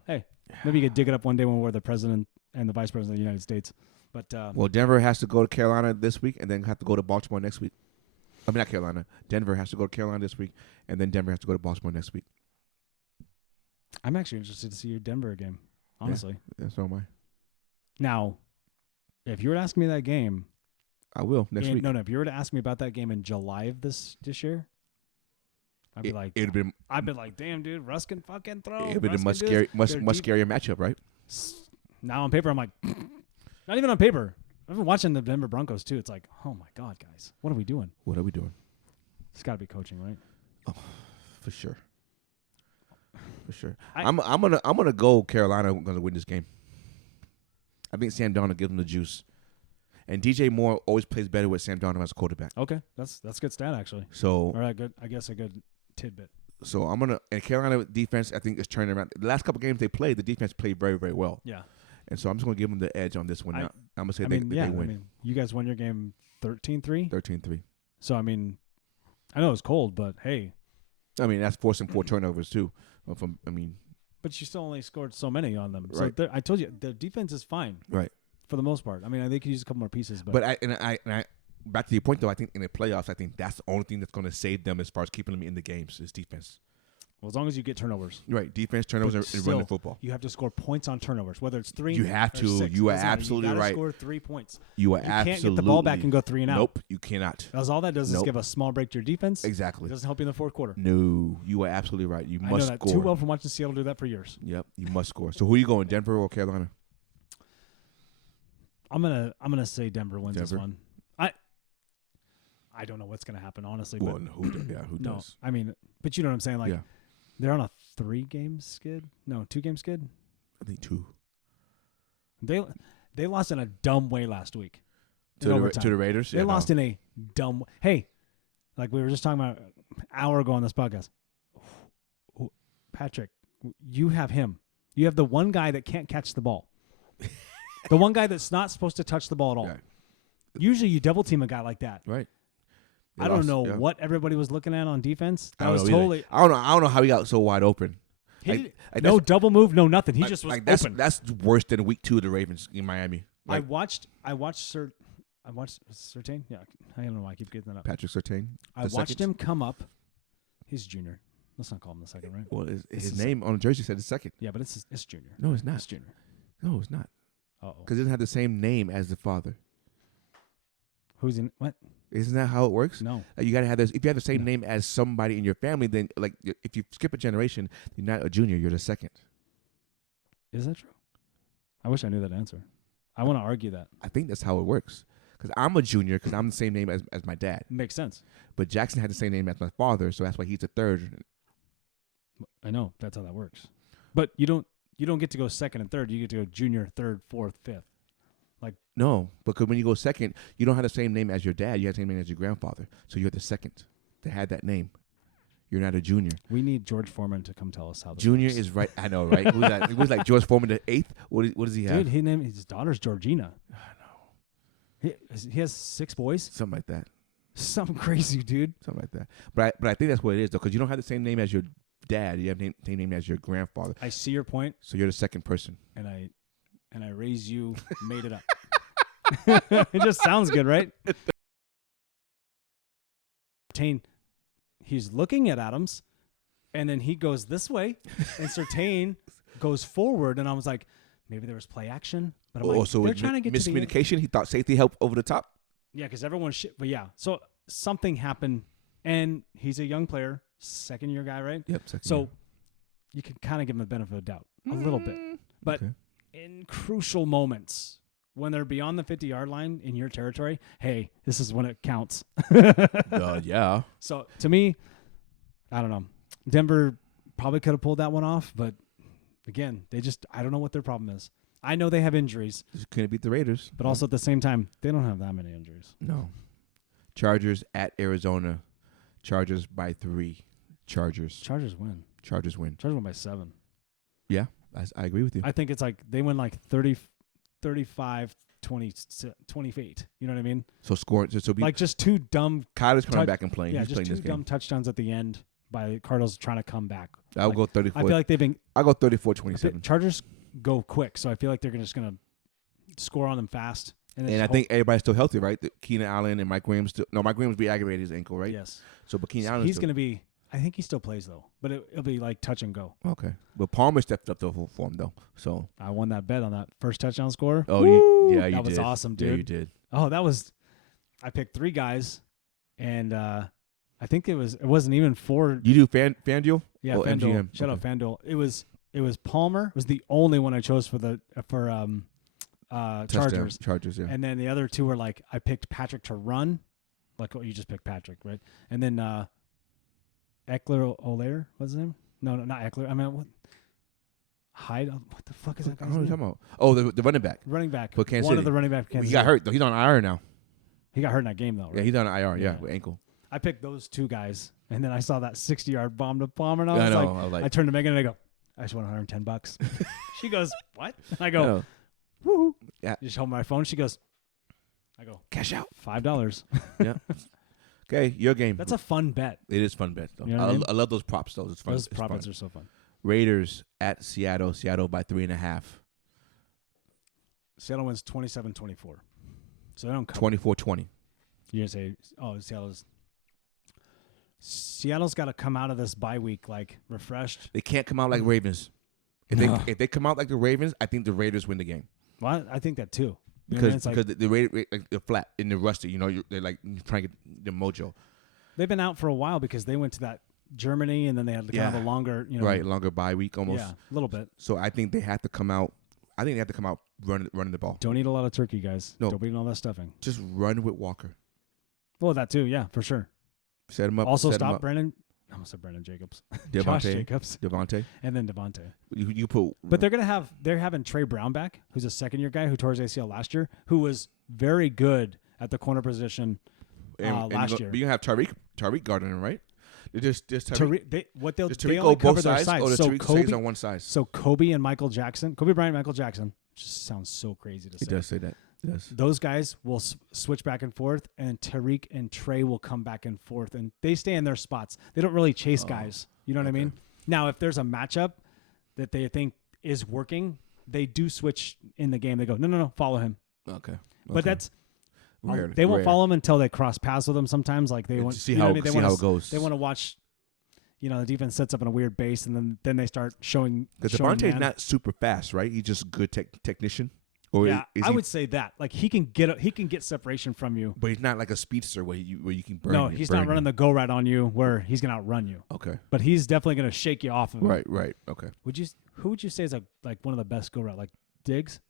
hey, maybe you could dig it up one day when we're the president and the vice president of the United States. But well, Denver has to go to Carolina this week, and then have to go to Baltimore next week. I mean, not Carolina. Denver has to go to Carolina this week, and then Denver has to go to Baltimore next week. I'm actually interested to see your Denver game. Honestly, yeah, so am I. Now, if you were to ask me that game, I will next week. No. If you were to ask me about that game in July of this year, I'd be like, damn, dude, Russ can fucking throw. It'd be a much scarier matchup, right? Now on paper, I'm like, not even on paper. I've been watching the Denver Broncos too. It's like, oh my god, guys, what are we doing? It's got to be coaching, right? Oh, for sure. I'm gonna go Carolina. I'm gonna win this game. I think Sam Darnold gives them the juice, and DJ Moore always plays better with Sam Darnold as a quarterback. Okay, that's a good stat actually. So, all right, good. I guess a good tidbit. So and Carolina defense I think is turning around. The last couple games they played, the defense played very, very well. Yeah. And so I'm just gonna give them the edge on this one. I'm gonna say they win. I mean, you guys won your game 13-3. 13-3. So I mean, I know it's cold, but hey. I mean, that's forcing 4 turnovers too. But you still only scored so many on them. Right. So I told you their defense is fine. Right. For the most part. I mean, they could use a couple more pieces. But I back to your point though. I think in the playoffs, I think that's the only thing that's going to save them as far as keeping them in the games is defense. Well, as long as you get turnovers. Right. Defense, turnovers, and running the football. You have to score points on turnovers, whether it's 3 You have to. 6. You are absolutely right. You right. Score 3 points. You are absolutely. You can't get the ball back and go 3 and out. Nope, you cannot. Because all that does is give a small break to your defense. Exactly. It doesn't help you in the fourth quarter. No, you are absolutely right. You must know that score. too well from watching Seattle do that for years. Yep, you must score. So who are you going, Denver or Carolina? I'm gonna say Denver wins this one. I don't know what's gonna happen, honestly. Well, but who does? I mean, but you know what I'm saying? Like, yeah. They're on a 3-game skid. No, 2-game skid. I think 2. They lost in a dumb way last week. To the Raiders. They lost in a dumb. Hey, like we were just talking about an hour ago on this podcast. Patrick, you have him. You have the one guy that can't catch the ball. The one guy that's not supposed to touch the ball at all. Right. Usually you double team a guy like that. Right. I don't know what everybody was looking at on defense. I don't know how he got so wide open. No double move, no nothing. He just was open. That's worse than week 2 of the Ravens in Miami. I watched Surtain. Yeah, I don't know why I keep getting that up. Patrick Surtain. I watched him come up. He's junior. Let's not call him the second, right? Well, his name on the jersey said the second. Yeah, but it's junior. No, it's not. It's junior. No, it's not. Because he doesn't have the same name as the father. Who's in what? Isn't that how it works? No. You gotta have this. If you have the same name as somebody in your family, then like if you skip a generation, you're not a junior. You're the second. Is that true? I wish I knew that answer. I want to argue that. I think that's how it works. Because I'm a junior because I'm the same name as my dad. Makes sense. But Jackson had the same name as my father, so that's why he's the third. I know that's how that works. But you don't get to go second and third. You get to go junior, third, fourth, fifth. Like no, because when you go second, you don't have the same name as your dad. You have the same name as your grandfather. So you're the second to have that name. You're not a junior. We need George Foreman to come tell us how this junior works. is right. I know, right? Who's that? It was like George Foreman the 8th. What does he have? Dude, his daughter's Georgina. I know. He has 6 boys. Something like that. Something crazy, dude. Something like that. But I think that's what it is, though, because you don't have the same name as your dad. You have the same name as your grandfather. I see your point. So you're the second person. And I raise you, made it up. It just sounds good, right? He's looking at Adams, and then he goes this way, and Surtain goes forward, and I was like, maybe there was play action. But I'm like, so they're trying to get miscommunication. He thought safety help over the top. Yeah, because everyone but yeah. So something happened, and he's a young player, second-year guy, right? Yep. So year. you can kind of give him the benefit of the doubt a little bit. But in crucial moments, when they're beyond the 50-yard line in your territory, hey, this is when it counts. Yeah. So to me, I don't know. Denver probably could have pulled that one off, but again, I don't know what their problem is. I know they have injuries. Just couldn't beat the Raiders. But also at the same time, they don't have that many injuries. No. Chargers at Arizona. Chargers by 3. Chargers win. Chargers win By 7. Yeah, I agree with you. I think it's like they win like 30, 35, 20, 28. You know what I mean? So scoring. So like just two dumb. Kyler's coming back and playing. Yeah, He's just playing two this game. dumb touchdowns at the end by Cardinals trying to come back. I'll go 34. I feel like they've been. I'll go 34-27. Chargers go quick, so I feel like they're just going to score on them fast. And I think everybody's still healthy, right? Keenan Allen and Mike Williams. Mike Williams re-aggravated his ankle, right? Yes. So, but Keenan Allen. He's going to be. I think he still plays though, but it'll be like touch and go. Okay. But Palmer stepped up for him though. So I won that bet on that first touchdown score. Oh, you did. That was awesome, dude. Yeah, you did. Oh, that was. I picked 3 guys, and I think it wasn't even 4. You do FanDuel? Yeah, FanDuel. MGM. Shout out FanDuel. It was Palmer. It was the only one I chose for Chargers. Chargers, yeah. And then the other 2 were like I picked Patrick to run, like you just picked Patrick, right? And then Eckler-Olaire, what's his name? No, not Eckler. I mean, what? Hyde? What the fuck is that guy's name? What are you talking about? Oh, the running back. Running back. For Kansas One City. of the running back for Kansas He got City. hurt though. He's on IR now. He got hurt in that game though, right? Yeah, he's on IR. Yeah, Yeah. with ankle. I picked those 2 guys, and then I saw that 60-yard bomb to Palmer, and I I was like, I turned to Megan and I go, I just won $110. She goes, what? And I go, woo. Yeah. Just hold my phone. She goes, I go, cash out. $5. Yeah. Okay, your game. That's a fun bet. It is fun bet though. You know what I mean? I love those props though. It's fun. Those it's prop fun. bets are so fun. Raiders at Seattle. Seattle by 3.5. Seattle wins 27-24. So they don't come. 24-20. You're going to say, Seattle's got to come out of this bye week like refreshed. They can't come out like Ravens. If they come out like the Ravens, I think the Raiders win the game. Well, I think that too. Because the Raiders they're flat and they're rusty. You know, they're like trying to get the mojo. They've been out for a while because they went to that Germany and then they had kind of a longer, longer bye week almost. Yeah, a little bit. So I think they have to come out. I think they have to come out running the ball. Don't eat a lot of turkey, guys. No. Don't eat all that stuffing. Just run with Walker. Well, that too, yeah, for sure. Set him up. Also, set him stop up. Brandon. I almost said Brandon Jacobs. Josh Jacobs. Devontae. And then Devontae. You put. But they're having Trey Brown back, who's a second-year guy who tore his ACL last year, who was very good at the corner position last year. But you have Tariq guarding him, right? Just Tariq. They go only both cover their sides, sides. or does So Tariq Kobe stays on one side? So Kobe Bryant, Michael Jackson, just sounds so crazy to say. He does say that. Yes. Those guys will switch back and forth, and Tariq and Trey will come back and forth, and they stay in their spots. They don't really chase guys. You know what I mean? Now, if there's a matchup that they think is working, they do switch in the game. They go, no, follow him. Okay. But that's Rarely. they won't follow him until they cross paths with him. Sometimes, like they want to see how it goes. They want to watch. The defense sets up in a weird base, and then they start showing. Because Devontae's not super fast, right? He's just a good technician. Or yeah, I would say that. Like he can get separation from you. But he's not like a speedster where you can burn. No, he's not running the go right on you where he's gonna outrun you. Okay. But he's definitely gonna shake you off of it. Right. Okay. Who would you say is like one of the best go route? Like Diggs?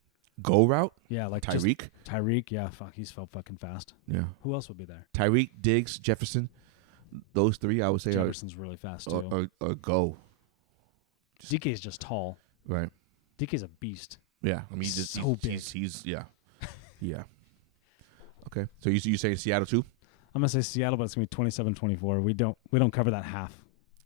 Go route? Yeah, like Tyreek. Tyreek, yeah, fuck, he's so fucking fast. Yeah. Who else would be there? Tyreek, Diggs, Jefferson. Those three, I would say, Jefferson's really fast too. Or go. DK is just tall. Right. DK's a beast. Yeah, I mean, he's so big. He's yeah. Okay, so you saying Seattle too? I'm gonna say Seattle, but it's gonna be 27-24. We don't cover that half.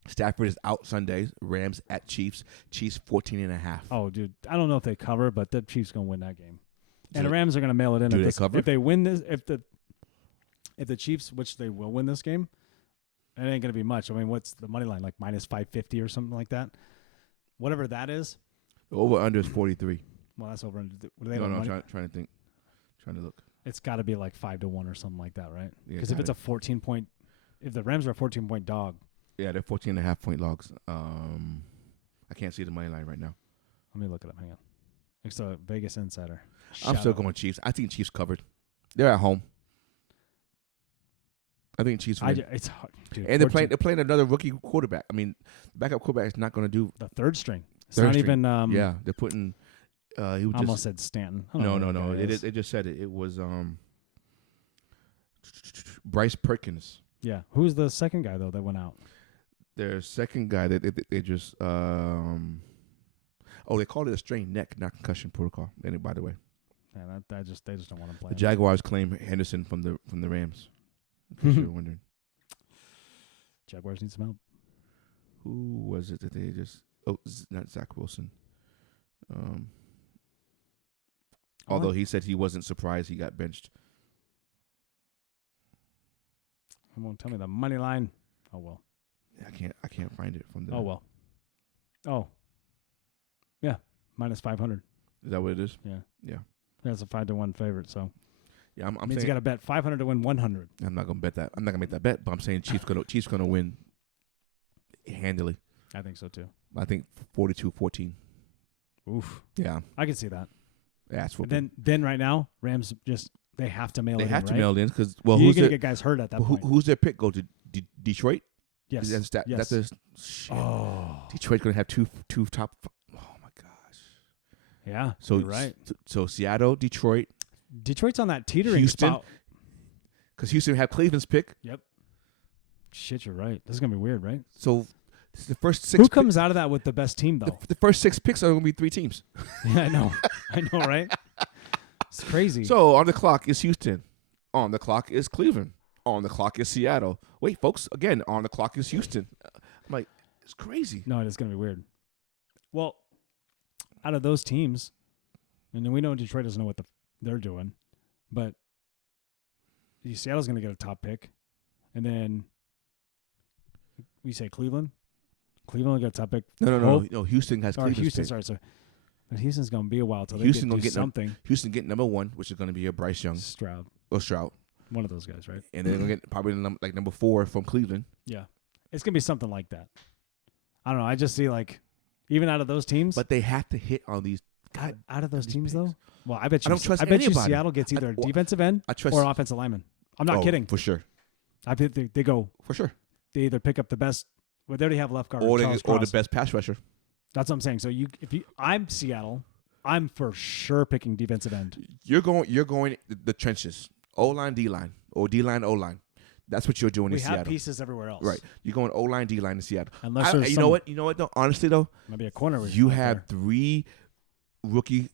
Stafford is out Sunday. Rams at Chiefs. Chiefs 14.5. Oh, dude, I don't know if they cover, but the Chiefs gonna win that game, and the Rams are gonna mail it in. If they win this, if the Chiefs, which they will win this game, it ain't gonna be much. I mean, what's the money line, like minus 550 or something like that? Whatever that is. The over under is 43. Well, that's over. No, trying to think. Trying to look. It's got to be like 5-1 or something like that, right? Because Yeah, if it's a 14-point, if the Rams are a 14-point dog. Yeah, they're 14.5 point logs. I can't see the money line right now. Let me look it up. Hang on. It's a Vegas Insider. I'm still going Chiefs. I think Chiefs covered. They're at home. I think Chiefs win. It's hard, dude, and they're playing another rookie quarterback. I mean, the backup quarterback is not going to do the third string. It's third not string. Even. Yeah, they're putting. He almost said Stanton. No. It just said it. It was Bryce Perkins. Yeah. Who's the second guy though that went out? Their second guy that they just they called it a strained neck, not concussion protocol. By the way. Yeah, they just don't want to play. The Jaguars claim Henderson from the Rams. If you're wondering. Jaguars need some help. Who was it that they just? Oh, not Zach Wilson. Although he said he wasn't surprised he got benched. It won't tell me the money line. Oh well. Yeah, I can't find it from the. Oh well. Oh. Yeah, minus 500. Is that what it is? Yeah. That's a 5-1 favorite. So. Yeah, I'm means saying you got to bet 500 to win 100. I'm not gonna bet that. I'm not gonna make that bet. But I'm saying Chiefs gonna win handily. I think so too. I think 42-14. Oof. Yeah, I can see that. Yeah, that's what. Then right now, Rams they have to mail it in. They have to right? mail it in because you're gonna get guys hurt at that point. Who's their pick? Go to Detroit. Yes. That's a shit. Oh. Detroit's gonna have two top. Oh my gosh. Yeah. So you're right. So Seattle, Detroit. Detroit's on that teetering Houston, spot. Because Houston have Cleveland's pick. Yep. Shit, you're right. This is gonna be weird, right? So the first 6. Who comes out of that with the best team though? The first 6 picks are gonna be 3 teams. Yeah, I know. I know, right? It's crazy. So on the clock is Houston. On the clock is Cleveland. On the clock is Seattle. Wait, folks. Again, on the clock is Houston. I'm like, it's crazy. No, it's gonna be weird. Well, out of those teams, and we know Detroit doesn't know what they're doing, but Seattle's going to get a top pick, and then we say Cleveland. Cleveland will get a top pick. No. Houston has Cleveland's Houston, pick. sorry. But Houston's going to be a while till Houston they get something. Houston get number 1, which is going to be a Bryce Young. Stroud. One of those guys, right? And they're going to get probably number 4 from Cleveland. Yeah. It's going to be something like that. I don't know. I just see even out of those teams. But they have to hit on these. God, out of those teams, though? Well, I bet you. I don't trust I bet you anybody. Seattle gets either defensive end or offensive lineman. I'm not kidding. For sure. I bet they go. For sure. They either pick up the best. Well, they already have left guard or the best pass rusher. That's what I'm saying. So I'm Seattle. I'm for sure picking defensive end. You're going the trenches. O-line, D-line, or D-line, O-line. That's what you're doing in Seattle. We have pieces everywhere else. Right. You're going O-line, D-line in Seattle. Unless there's you know what though? Honestly though, maybe a corner. You have 3 rookie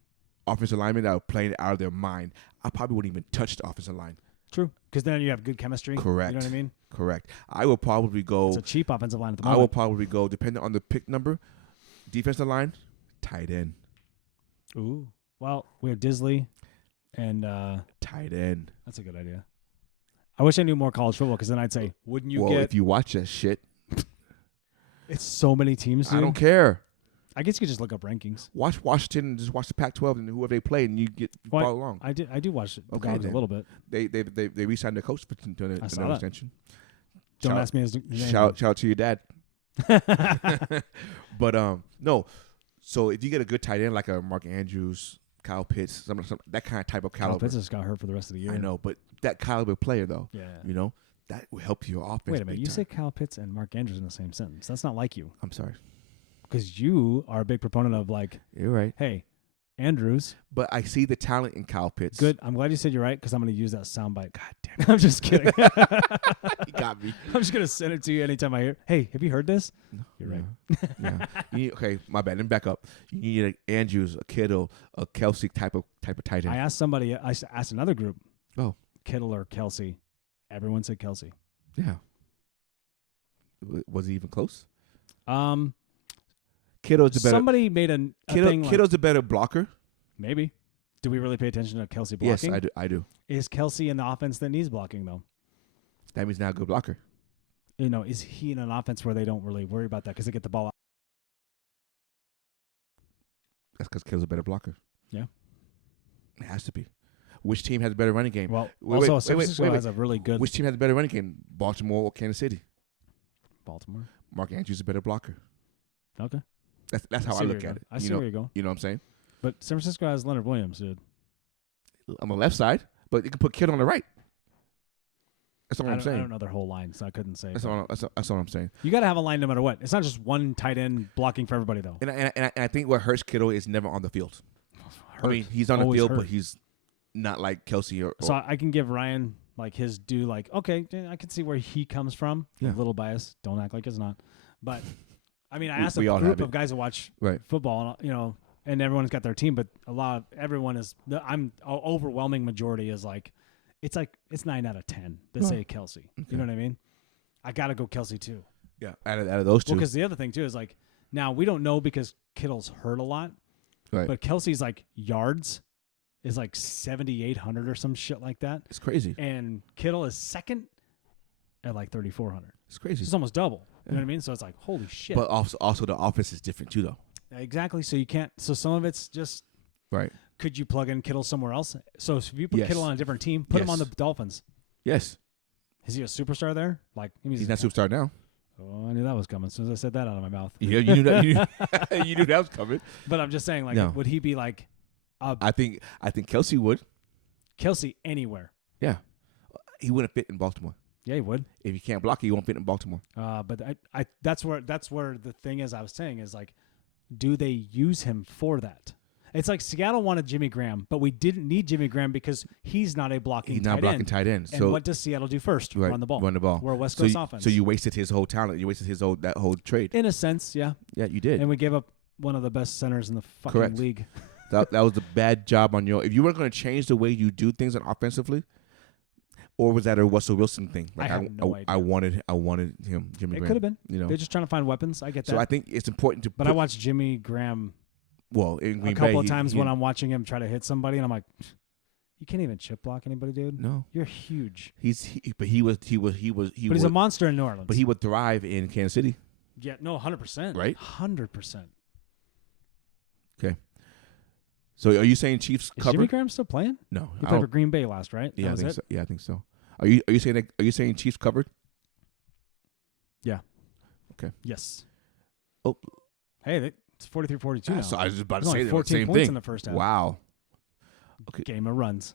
offensive linemen that are playing out of their mind. I probably wouldn't even touch the offensive line. True. Because then you have good chemistry. Correct. You know what I mean? Correct. I will probably go. It's a cheap offensive line at the moment. I will probably go, depending on the pick number, defensive line, tight end. Ooh. Well, we have Disley and tight end. That's a good idea. I wish I knew more college football because then I'd say, wouldn't you if you watch that shit. It's so many teams, dude. I don't care. I guess you could just look up rankings. Watch Washington and just watch the Pac-12 and whoever they play, and you follow along. I do watch the Dogs a little bit. They re-signed their coach for an extension. Don't ask me his name. Shout out to your dad. But no. So if you get a good tight end like a Mark Andrews, Kyle Pitts, some that kind of type of caliber. Kyle Pitts just got hurt for the rest of the year. I know, but that caliber player though, Yeah. you know, that will help your offense. Wait a minute, you time. say Kyle Pitts and Mark Andrews in the same sentence. That's not like you. I'm sorry. Because you are a big proponent of like, you're right. Hey, Andrews. But I see the talent in Kyle Pitts. Good. I'm glad you said you're right because I'm going to use that soundbite. God damn it. I'm just kidding. You got me. I'm just going to send it to you anytime I hear, hey, have you heard this? No, You're right. Yeah. Okay, my bad. Let me back up. You need an Andrews, a Kittle, a Kelsey type of tight end. I asked somebody, I asked another group. Oh. Kittle or Kelsey. Everyone said Kelsey. Yeah. Was he even close? Kittle's a better. Somebody made a thing. Kittle's a better blocker. Maybe. Do we really pay attention to Kelsey blocking? Yes, I do. Is Kelsey in the offense that needs blocking though? That means not a good blocker. You know, is he in an offense where they don't really worry about that because they get the ball out? That's because Kittle's a better blocker. Yeah. It has to be. Which team has a better running game? Well, also San Francisco has a really good. Which team has a better running game? Baltimore or Kansas City? Baltimore. Mark Andrews is a better blocker. Okay. That's how I look at it. I see where you're going. You know what I'm saying? But San Francisco has Leonard Williams, dude. On the left side, but you can put Kittle on the right. That's what I'm saying. I don't know their whole line, so I couldn't say. That's what I'm saying. You got to have a line no matter what. It's not just one tight end blocking for everybody, though. And I think what hurts Kittle is never on the field. I mean, he's on the field, but he's not like Kelsey. So I can give Ryan like his due. Like, okay, I can see where he comes from. Yeah. A little biased. Don't act like it's not. But I mean, I asked a group of guys who watch football, you know, and everyone's got their team, but everyone is. Overwhelming majority is like, it's 9 out of 10 that say Kelsey. Okay. You know what I mean? I got to go Kelsey too. Yeah, out of those two. Well, because the other thing too is like, now we don't know because Kittle's hurt a lot, right? But Kelsey's like yards is like 7,800 or some shit like that. It's crazy. And Kittle is second at like 3,400. It's crazy. It's almost double. You know what I mean? So it's like, holy shit. But also the offense is different too, though. Exactly. So you can't. So some of it's just right. Could you plug in Kittle somewhere else? So if you put Kittle on a different team, put him on the Dolphins. Yes. Is he a superstar there? Like he's not a superstar now. Oh, I knew that was coming as soon as I said that out of my mouth. Yeah, you knew that. You knew that was coming. But I'm just saying, like, would he be like? I think Kelsey would. Kelsey anywhere. Yeah, he wouldn't fit in Baltimore. Yeah, he would. If you can't block, he won't fit in Baltimore. But I that's where the thing is. I was saying is like, do they use him for that? It's like Seattle wanted Jimmy Graham, but we didn't need Jimmy Graham because he's not a blocking. He's not blocking tight end. And what does Seattle do first? Right, run the ball. Run the ball. We're a West Coast offense. So you wasted his whole talent. You wasted that whole trade. In a sense, yeah. Yeah, you did. And we gave up one of the best centers in the fucking league. that was a bad job on your. If you were going to change the way you do things offensively, or was that a Russell Wilson thing? Like I have no idea. I wanted him, Jimmy Graham. It could have been. You know, they're just trying to find weapons. I get that. So I think it's important to. But I watched Jimmy Graham. Well, in Green a couple Bay, of times when I'm watching him try to hit somebody, and I'm like, you can't even chip block anybody, dude. No, you're huge. But he was. But he's a monster in New Orleans. But he would thrive in Kansas City. Yeah, no, 100%. Right, 100%. Okay. So are you saying Chiefs Is cover? Jimmy Graham still playing? No, he played for Green Bay last, right? Yeah, I think so. Yeah, I think so. Are you saying Chiefs covered? Yeah. Okay. Yes. Oh. Hey, it's 43-42 now. So I was just about to say 14 the same points thing. In the first half. Wow. Okay. Game of runs.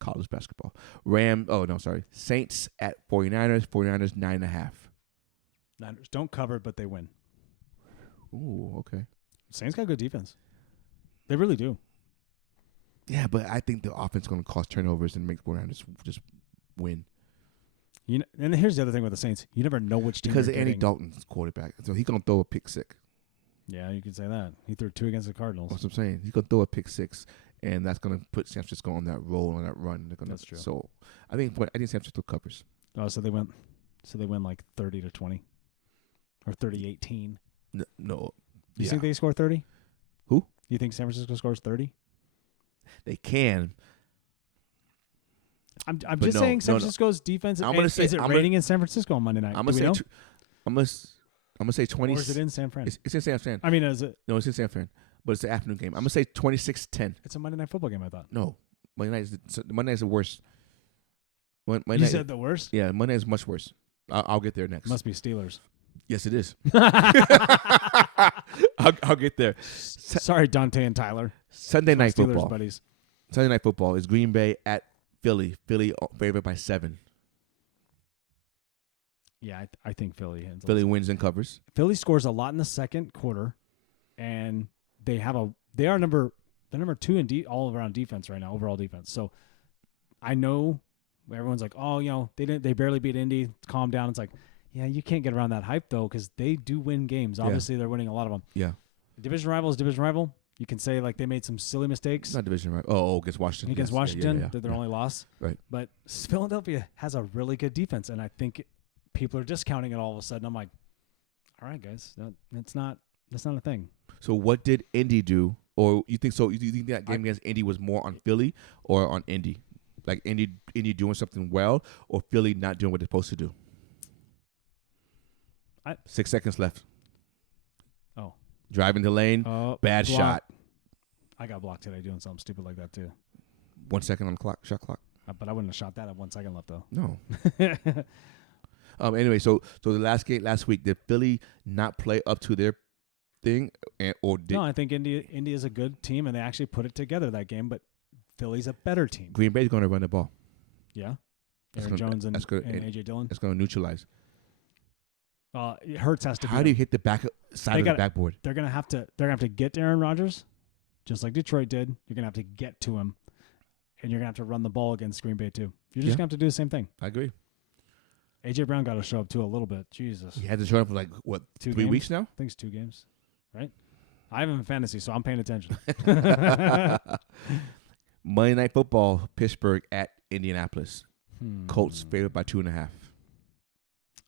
College basketball. Saints at 49ers. 49ers 9.5. Niners don't cover, but they win. Ooh, okay. Saints got good defense. They really do. Yeah, but I think the offense is going to cause turnovers and make 49ers just win. You know, and here's the other thing with the Saints. You never know which team because Andy Dalton's quarterback. So he's going to throw a pick six. Yeah, you can say that. He threw 2 against the Cardinals. That's what I'm saying. He's going to throw a pick six, and that's going to put San Francisco on that roll, on that run. That's true. So I think San Francisco covers. Oh, so they win like 30-20 or 30-18. No. You think they score 30? Who? You think San Francisco scores 30? They can. I'm just saying San Francisco's defense. Is it raining in San Francisco on Monday night? I'm gonna say 20. Or is it in San Fran? It's in San Fran. I mean, is it? No, it's in San Fran, but it's the afternoon game. I'm gonna say 26-10. It's a Monday night football game. I thought. No, Monday night is the worst. You said the worst? Yeah, Monday is much worse. I'll get there next. Must be Steelers. Yes, it is. I'll get there. Sorry, Dante and Tyler. Sunday night Steelers football. buddies. Sunday night football is Green Bay at Philly. Philly favored by 7. Yeah, I think Philly handles Philly it. wins and covers. Philly scores a lot in the second quarter, and they are number 2 in all around defense right now, overall defense. So I know everyone's like, oh, they barely beat Indy. Calm down. It's like, yeah, you can't get around that hype though, because they do win games. Obviously, they're winning a lot of them. Yeah. Division rival is division rival. You can say like they made some silly mistakes. Not division rival. Oh, against Washington. Against Washington, they're their only loss. Right. But Philadelphia has a really good defense, and I think people are discounting it all of a sudden. I'm like, all right, guys, that's not a thing. So what did Indy do? Or you think so? You think that game against Indy was more on Philly or on Indy? Like Indy doing something well, or Philly not doing what they're supposed to do? 6 seconds left. Oh. Driving the lane. Bad block. shot. I got blocked today doing something stupid like that too. 1 second on the clock. Shot clock. But I wouldn't have shot that at 1 second left though. No. Anyway, so the last week, did Philly not play up to their thing, or did? No, I think Indy is a good team, and they actually put it together that game. But Philly's a better team. Green Bay's going to run the ball. Yeah, Aaron Jones and AJ Dillon. It's going to neutralize. It hurts has to. How do you hit the side of the backboard? They're gonna have to get to Aaron Rodgers, just like Detroit did. You're gonna have to get to him, and you're gonna have to run the ball against Green Bay too. You're just gonna have to do the same thing. I agree. AJ Brown got to show up too a little bit. Jesus. He had to show up for like what 2 3 weeks now? I think it's 2 games, right? I have him in fantasy, so I'm paying attention. Monday Night Football, Pittsburgh at Indianapolis. Colts favored by 2.5.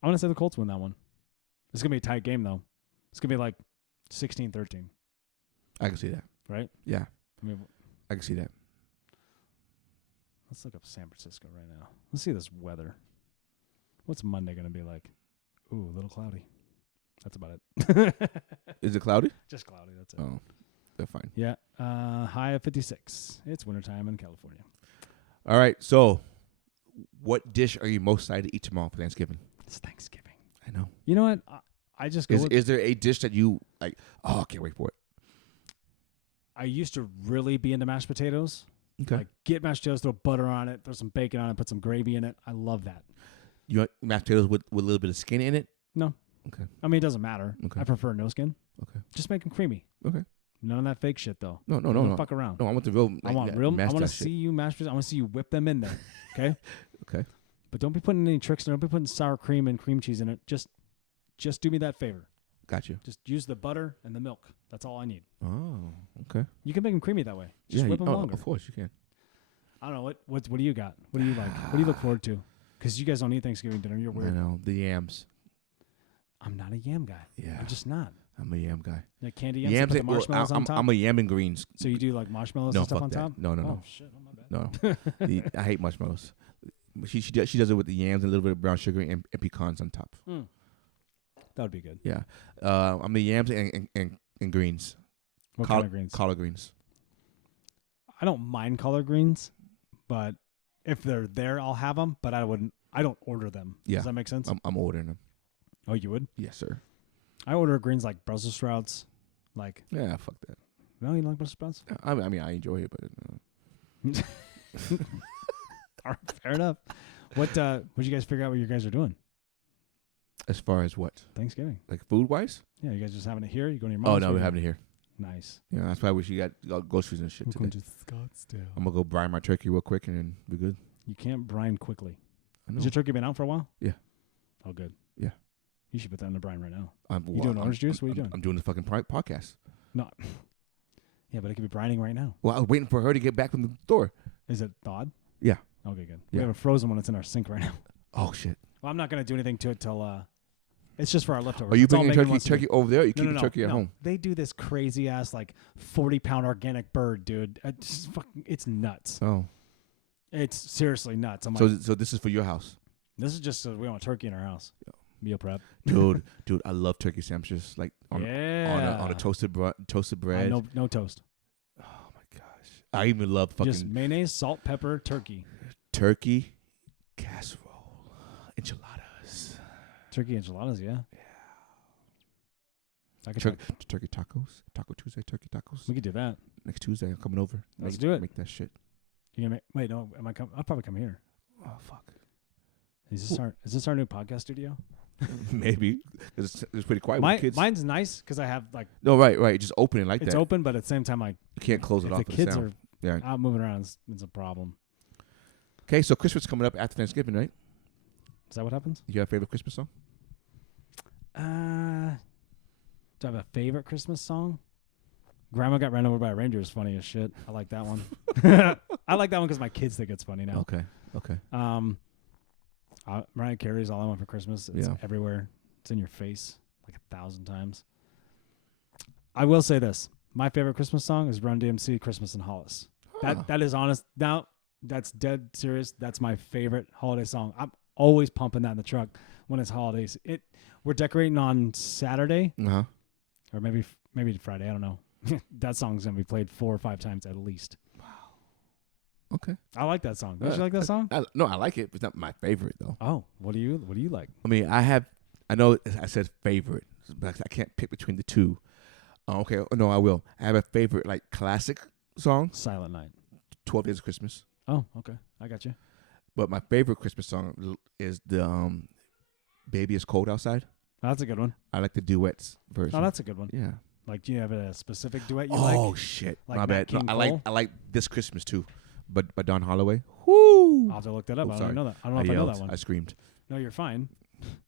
I want to say the Colts win that one. It's gonna be a tight game though. It's gonna be like 16-13. I can see that. Right? Yeah. I can see that. Let's look up San Francisco right now. Let's see this weather. What's Monday going to be like? Ooh, a little cloudy. That's about it. Is it cloudy? Just cloudy. That's it. Oh, they're fine. Yeah. High of 56. It's wintertime in California. All right. So, what dish are you most excited to eat tomorrow for Thanksgiving? It's Thanksgiving. I know. You know what? I just go Is there a dish that you like? Oh, I can't wait for it. I used to really be into mashed potatoes. Okay. Like get mashed potatoes, throw butter on it, throw some bacon on it, put some gravy in it. I love that. You want mashed potatoes with a little bit of skin in it? No. Okay. I mean, it doesn't matter. Okay. I prefer no skin. Okay. Just make them creamy. Okay. None of that fake shit, though. No. Don't fuck around. No, I want the real. I want real. I want to see you mash potatoes. I want to see you whip them in there. Okay. Okay. But don't be putting any tricks. Don't be putting sour cream and cream cheese in it. Just do me that favor. Got you. Just use the butter and the milk. That's all I need. Oh, okay. You can make them creamy that way. Just whip them longer. Of course you can. I don't know what do you got? What do you like? What do you look forward to? Because you guys don't eat Thanksgiving dinner. You're weird. I know the yams. I'm not a yam guy. Yeah, I'm just not. I'm a yam guy. Like candy yams, yams with the marshmallows on top. I'm a yam and greens. So you do like marshmallows and stuff on top? No. Oh shit! Oh my bad. No. I hate marshmallows. She does it with the yams and a little bit of brown sugar and pecans on top. That would be good. Yeah. I'm the yams and greens. What kind of greens? Collard greens. I don't mind collard greens, but if they're there, I'll have them. But I don't order them. Yeah. Does that make sense? I'm ordering them. Oh, you would? Yes, sir. I order greens like Brussels sprouts. Like. Yeah, fuck that. No, you don't like Brussels sprouts? I mean, I enjoy it, but. All right, fair enough. What you guys figure out what you guys are doing? As far as what? Thanksgiving. Like food wise? Yeah, you guys just having it here? You going to your mom's? Oh no, we're having it here. Nice. Yeah, that's why we got groceries and shit today. Going to Scottsdale. I'm gonna go brine my turkey real quick and then we're good. You can't brine quickly. I know. Has your turkey been out for a while? Yeah. Oh, good. Yeah. You should put that in the brine right now. You doing orange juice? What are you doing? I'm doing the fucking podcast. No. Yeah, but it could be brining right now. Well, I was waiting for her to get back from the store. Is it thawed? Yeah. Okay, good. Yeah. We have a frozen one that's in our sink right now. Oh shit. Well, I'm not gonna do anything to it till. It's just for our leftovers. Are you It's all bringing Megan turkey over there? Or you keep the turkey at no. home? They do this crazy ass like 40-pound organic bird, dude. It's nuts. Oh. It's seriously nuts. I'm so like, so this is for your house. This is just we want a turkey in our house. Meal prep. Dude, I love turkey sandwiches. Like on a toasted bread. No toast. Oh my gosh. I even love fucking just mayonnaise, salt, pepper, turkey. Turkey, casserole, enchiladas. Turkey enchiladas, yeah. I could Turkey tacos. Taco Tuesday, turkey tacos. We could do that. Next Tuesday, I'm coming over. Let's do it. Make that shit. You gonna wait, no, am I coming? I'll probably come here. Oh, fuck. Is this our new podcast studio? Maybe. It's pretty quiet with kids. Mine's nice because I have like... No, right. Just open it like that. It's open, but at the same time, like... You can't close it off. The kids sound. are out moving around. It's a problem. Okay, so Christmas coming up after Thanksgiving, right? Is that what happens? You have a favorite Christmas song? Do I have a favorite Christmas song? Grandma Got Ran Over by a Reindeer is funny as shit. I like that one. I like that one because my kids think it's funny now. Okay. Mariah Carey's All I Want for Christmas. It's Yeah. everywhere. It's in your face like 1,000 times. I will say this. My favorite Christmas song is Run DMC, Christmas in Hollis. That is honest. Now, that's dead serious. That's my favorite holiday song. I'm always pumping that in the truck when it's holidays. We're decorating on Saturday. Uh-huh. Or maybe Friday. I don't know. That song's going to be played 4 or 5 times at least. Wow. Okay. I like that song. Don't you like that song? No, I like it. But it's not my favorite, though. Oh, what do you like? I mean, I know I said favorite, but I can't pick between the two. Okay. No, I will. I have a favorite, like, classic song. Silent Night. 12 Days of Christmas. Oh, okay. I got you. But my favorite Christmas song is the Baby It's Cold Outside. Oh, that's a good one. I like the duets version. Oh, that's a good one. Yeah. Like, do you have a specific duet you like? Oh, shit. Like my Nat bad. No, King I like This Christmas, too. But by Don Holloway. Woo! I'll have to look that up. Oh, I don't know that. I don't know I if I know yelled. that one. I screamed. No, you're fine.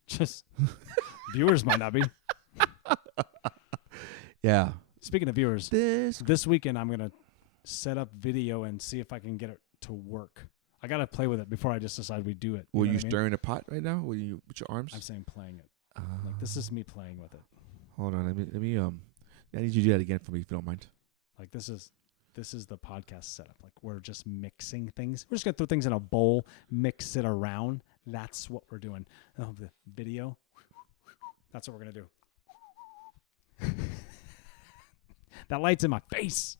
Just viewers might not be. Yeah. Speaking of viewers, this weekend I'm going to set up video and see if I can get it to work. I got to play with it before I just decide we do it. Were you stirring a pot right now? Were you with your arms? I'm saying playing it. Like, this is me playing with it. Hold on. Let me I need you to do that again for me if you don't mind. Like, this is the podcast setup. Like, we're just mixing things. We're just going to throw things in a bowl, mix it around. That's what we're doing. Oh, the video. That's what we're going to do. That light's in my face.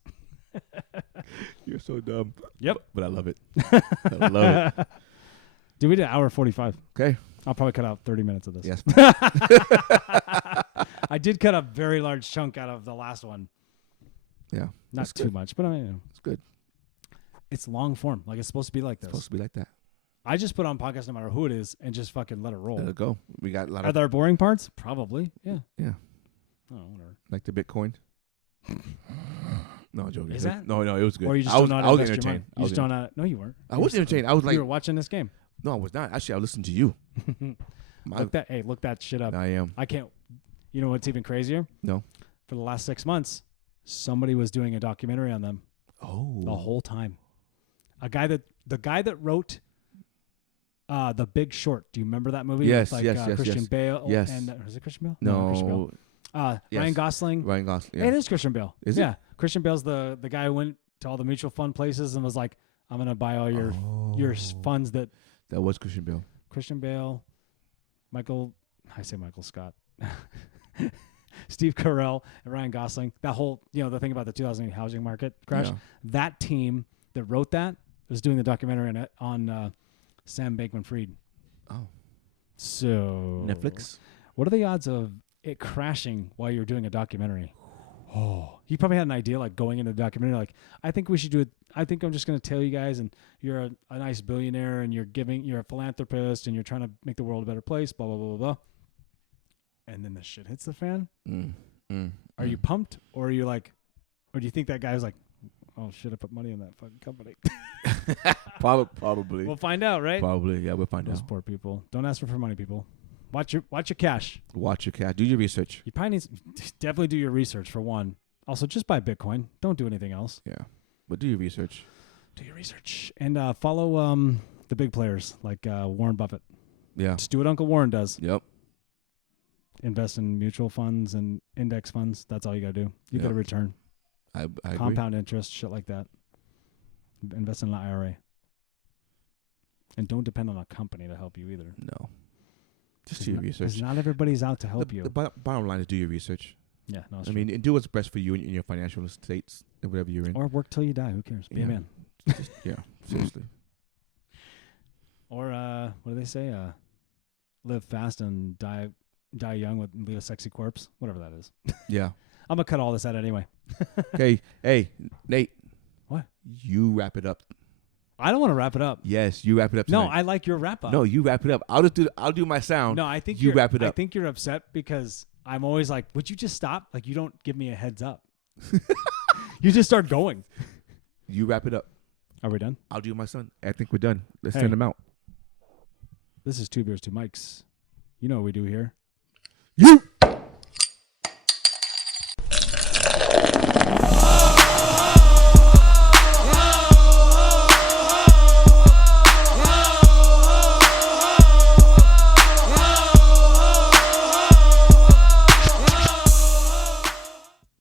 You're so dumb. Yep. But I love it. I love it. Dude, we did 1:45. Okay. I'll probably cut out 30 minutes of this. Yes. I did cut a very large chunk out of the last one. Yeah. Not too much, but I mean, it's good. It's long form. Like, it's supposed to be like this. It's supposed to be like that. I just put on podcast no matter who it is and just fucking let it roll. Let it go. We got a lot Are of... there boring parts? Probably. Yeah. Yeah. Oh, whatever. Like the Bitcoin? No, I'm joking. Is that? No, it was good. Or you just I was entertained. I was No, you weren't. I was entertained. I was like... You were watching this game. No, I was not. Actually, I listened to you. Look that shit up. I am. I can't. You know what's even crazier? No. For the last 6 months, somebody was doing a documentary on them. Oh. The whole time. The guy that wrote The Big Short. Do you remember that movie? Yes, With yes. Christian Bale. Yes. And was it Christian Bale? No. Christian Bale. Yes. Ryan Gosling. Ryan Gosling. Yeah. It is Christian Bale. Is it? Yeah. Christian Bale's the guy who went to all the mutual fund places and was like, I'm going to buy all your funds that... That was Christian Bale. Christian Bale, Michael Scott, Steve Carell, and Ryan Gosling. That whole, the thing about the 2008 housing market crash. Yeah. That team that wrote that was doing the documentary on Sam Bankman-Fried. Oh. So. Netflix? What are the odds of it crashing while you're doing a documentary? Oh. He probably had an idea, like, going into the documentary, like, I think we should do it. I think I'm just going to tell you guys, and you're a nice billionaire, and you're a philanthropist, and you're trying to make the world a better place, blah, blah, blah, blah, blah. And then the shit hits the fan. Are you pumped, or are you like, or do you think that guy was like, oh, shit, I put money in that fucking company? Probably. We'll find out, right? Probably, yeah, we'll find out. Those poor people. Don't ask for money, people. Watch your cash. Watch your cash. Do your research. You probably need definitely do your research, for one. Also, just buy Bitcoin. Don't do anything else. Yeah. But do your research. Do your research. And follow the big players like Warren Buffett. Yeah. Just do what Uncle Warren does. Yep. Invest in mutual funds and index funds. That's all you got to do. You get a return. I Compound interest, shit like that. Invest in an IRA. And don't depend on a company to help you either. No. Just do your research. Because not everybody's out to help you. The bottom line is do your research. Yeah, no, I mean, and do what's best for you in your financial states and whatever you're in. Or work till you die. Who cares? Be a man. Yeah, seriously. Or what do they say? Live fast and die Die young with leave a sexy corpse, whatever that is. Yeah. I'm gonna cut all this out anyway. Okay. Hey, Nate. What? You wrap it up. I don't want to wrap it up. Yes, you wrap it up tonight. No, I like your wrap up. No, you wrap it up. I'll do my sound. No, I think you wrap it up. I think you're upset because I'm always like, would you just stop? Like, you don't give me a heads up. You just start going. You wrap it up. Are we done? I'll do my son. I think we're done. Let's Hey. send him out. This is 2 Beers, 2 Mics. You know what we do here. You.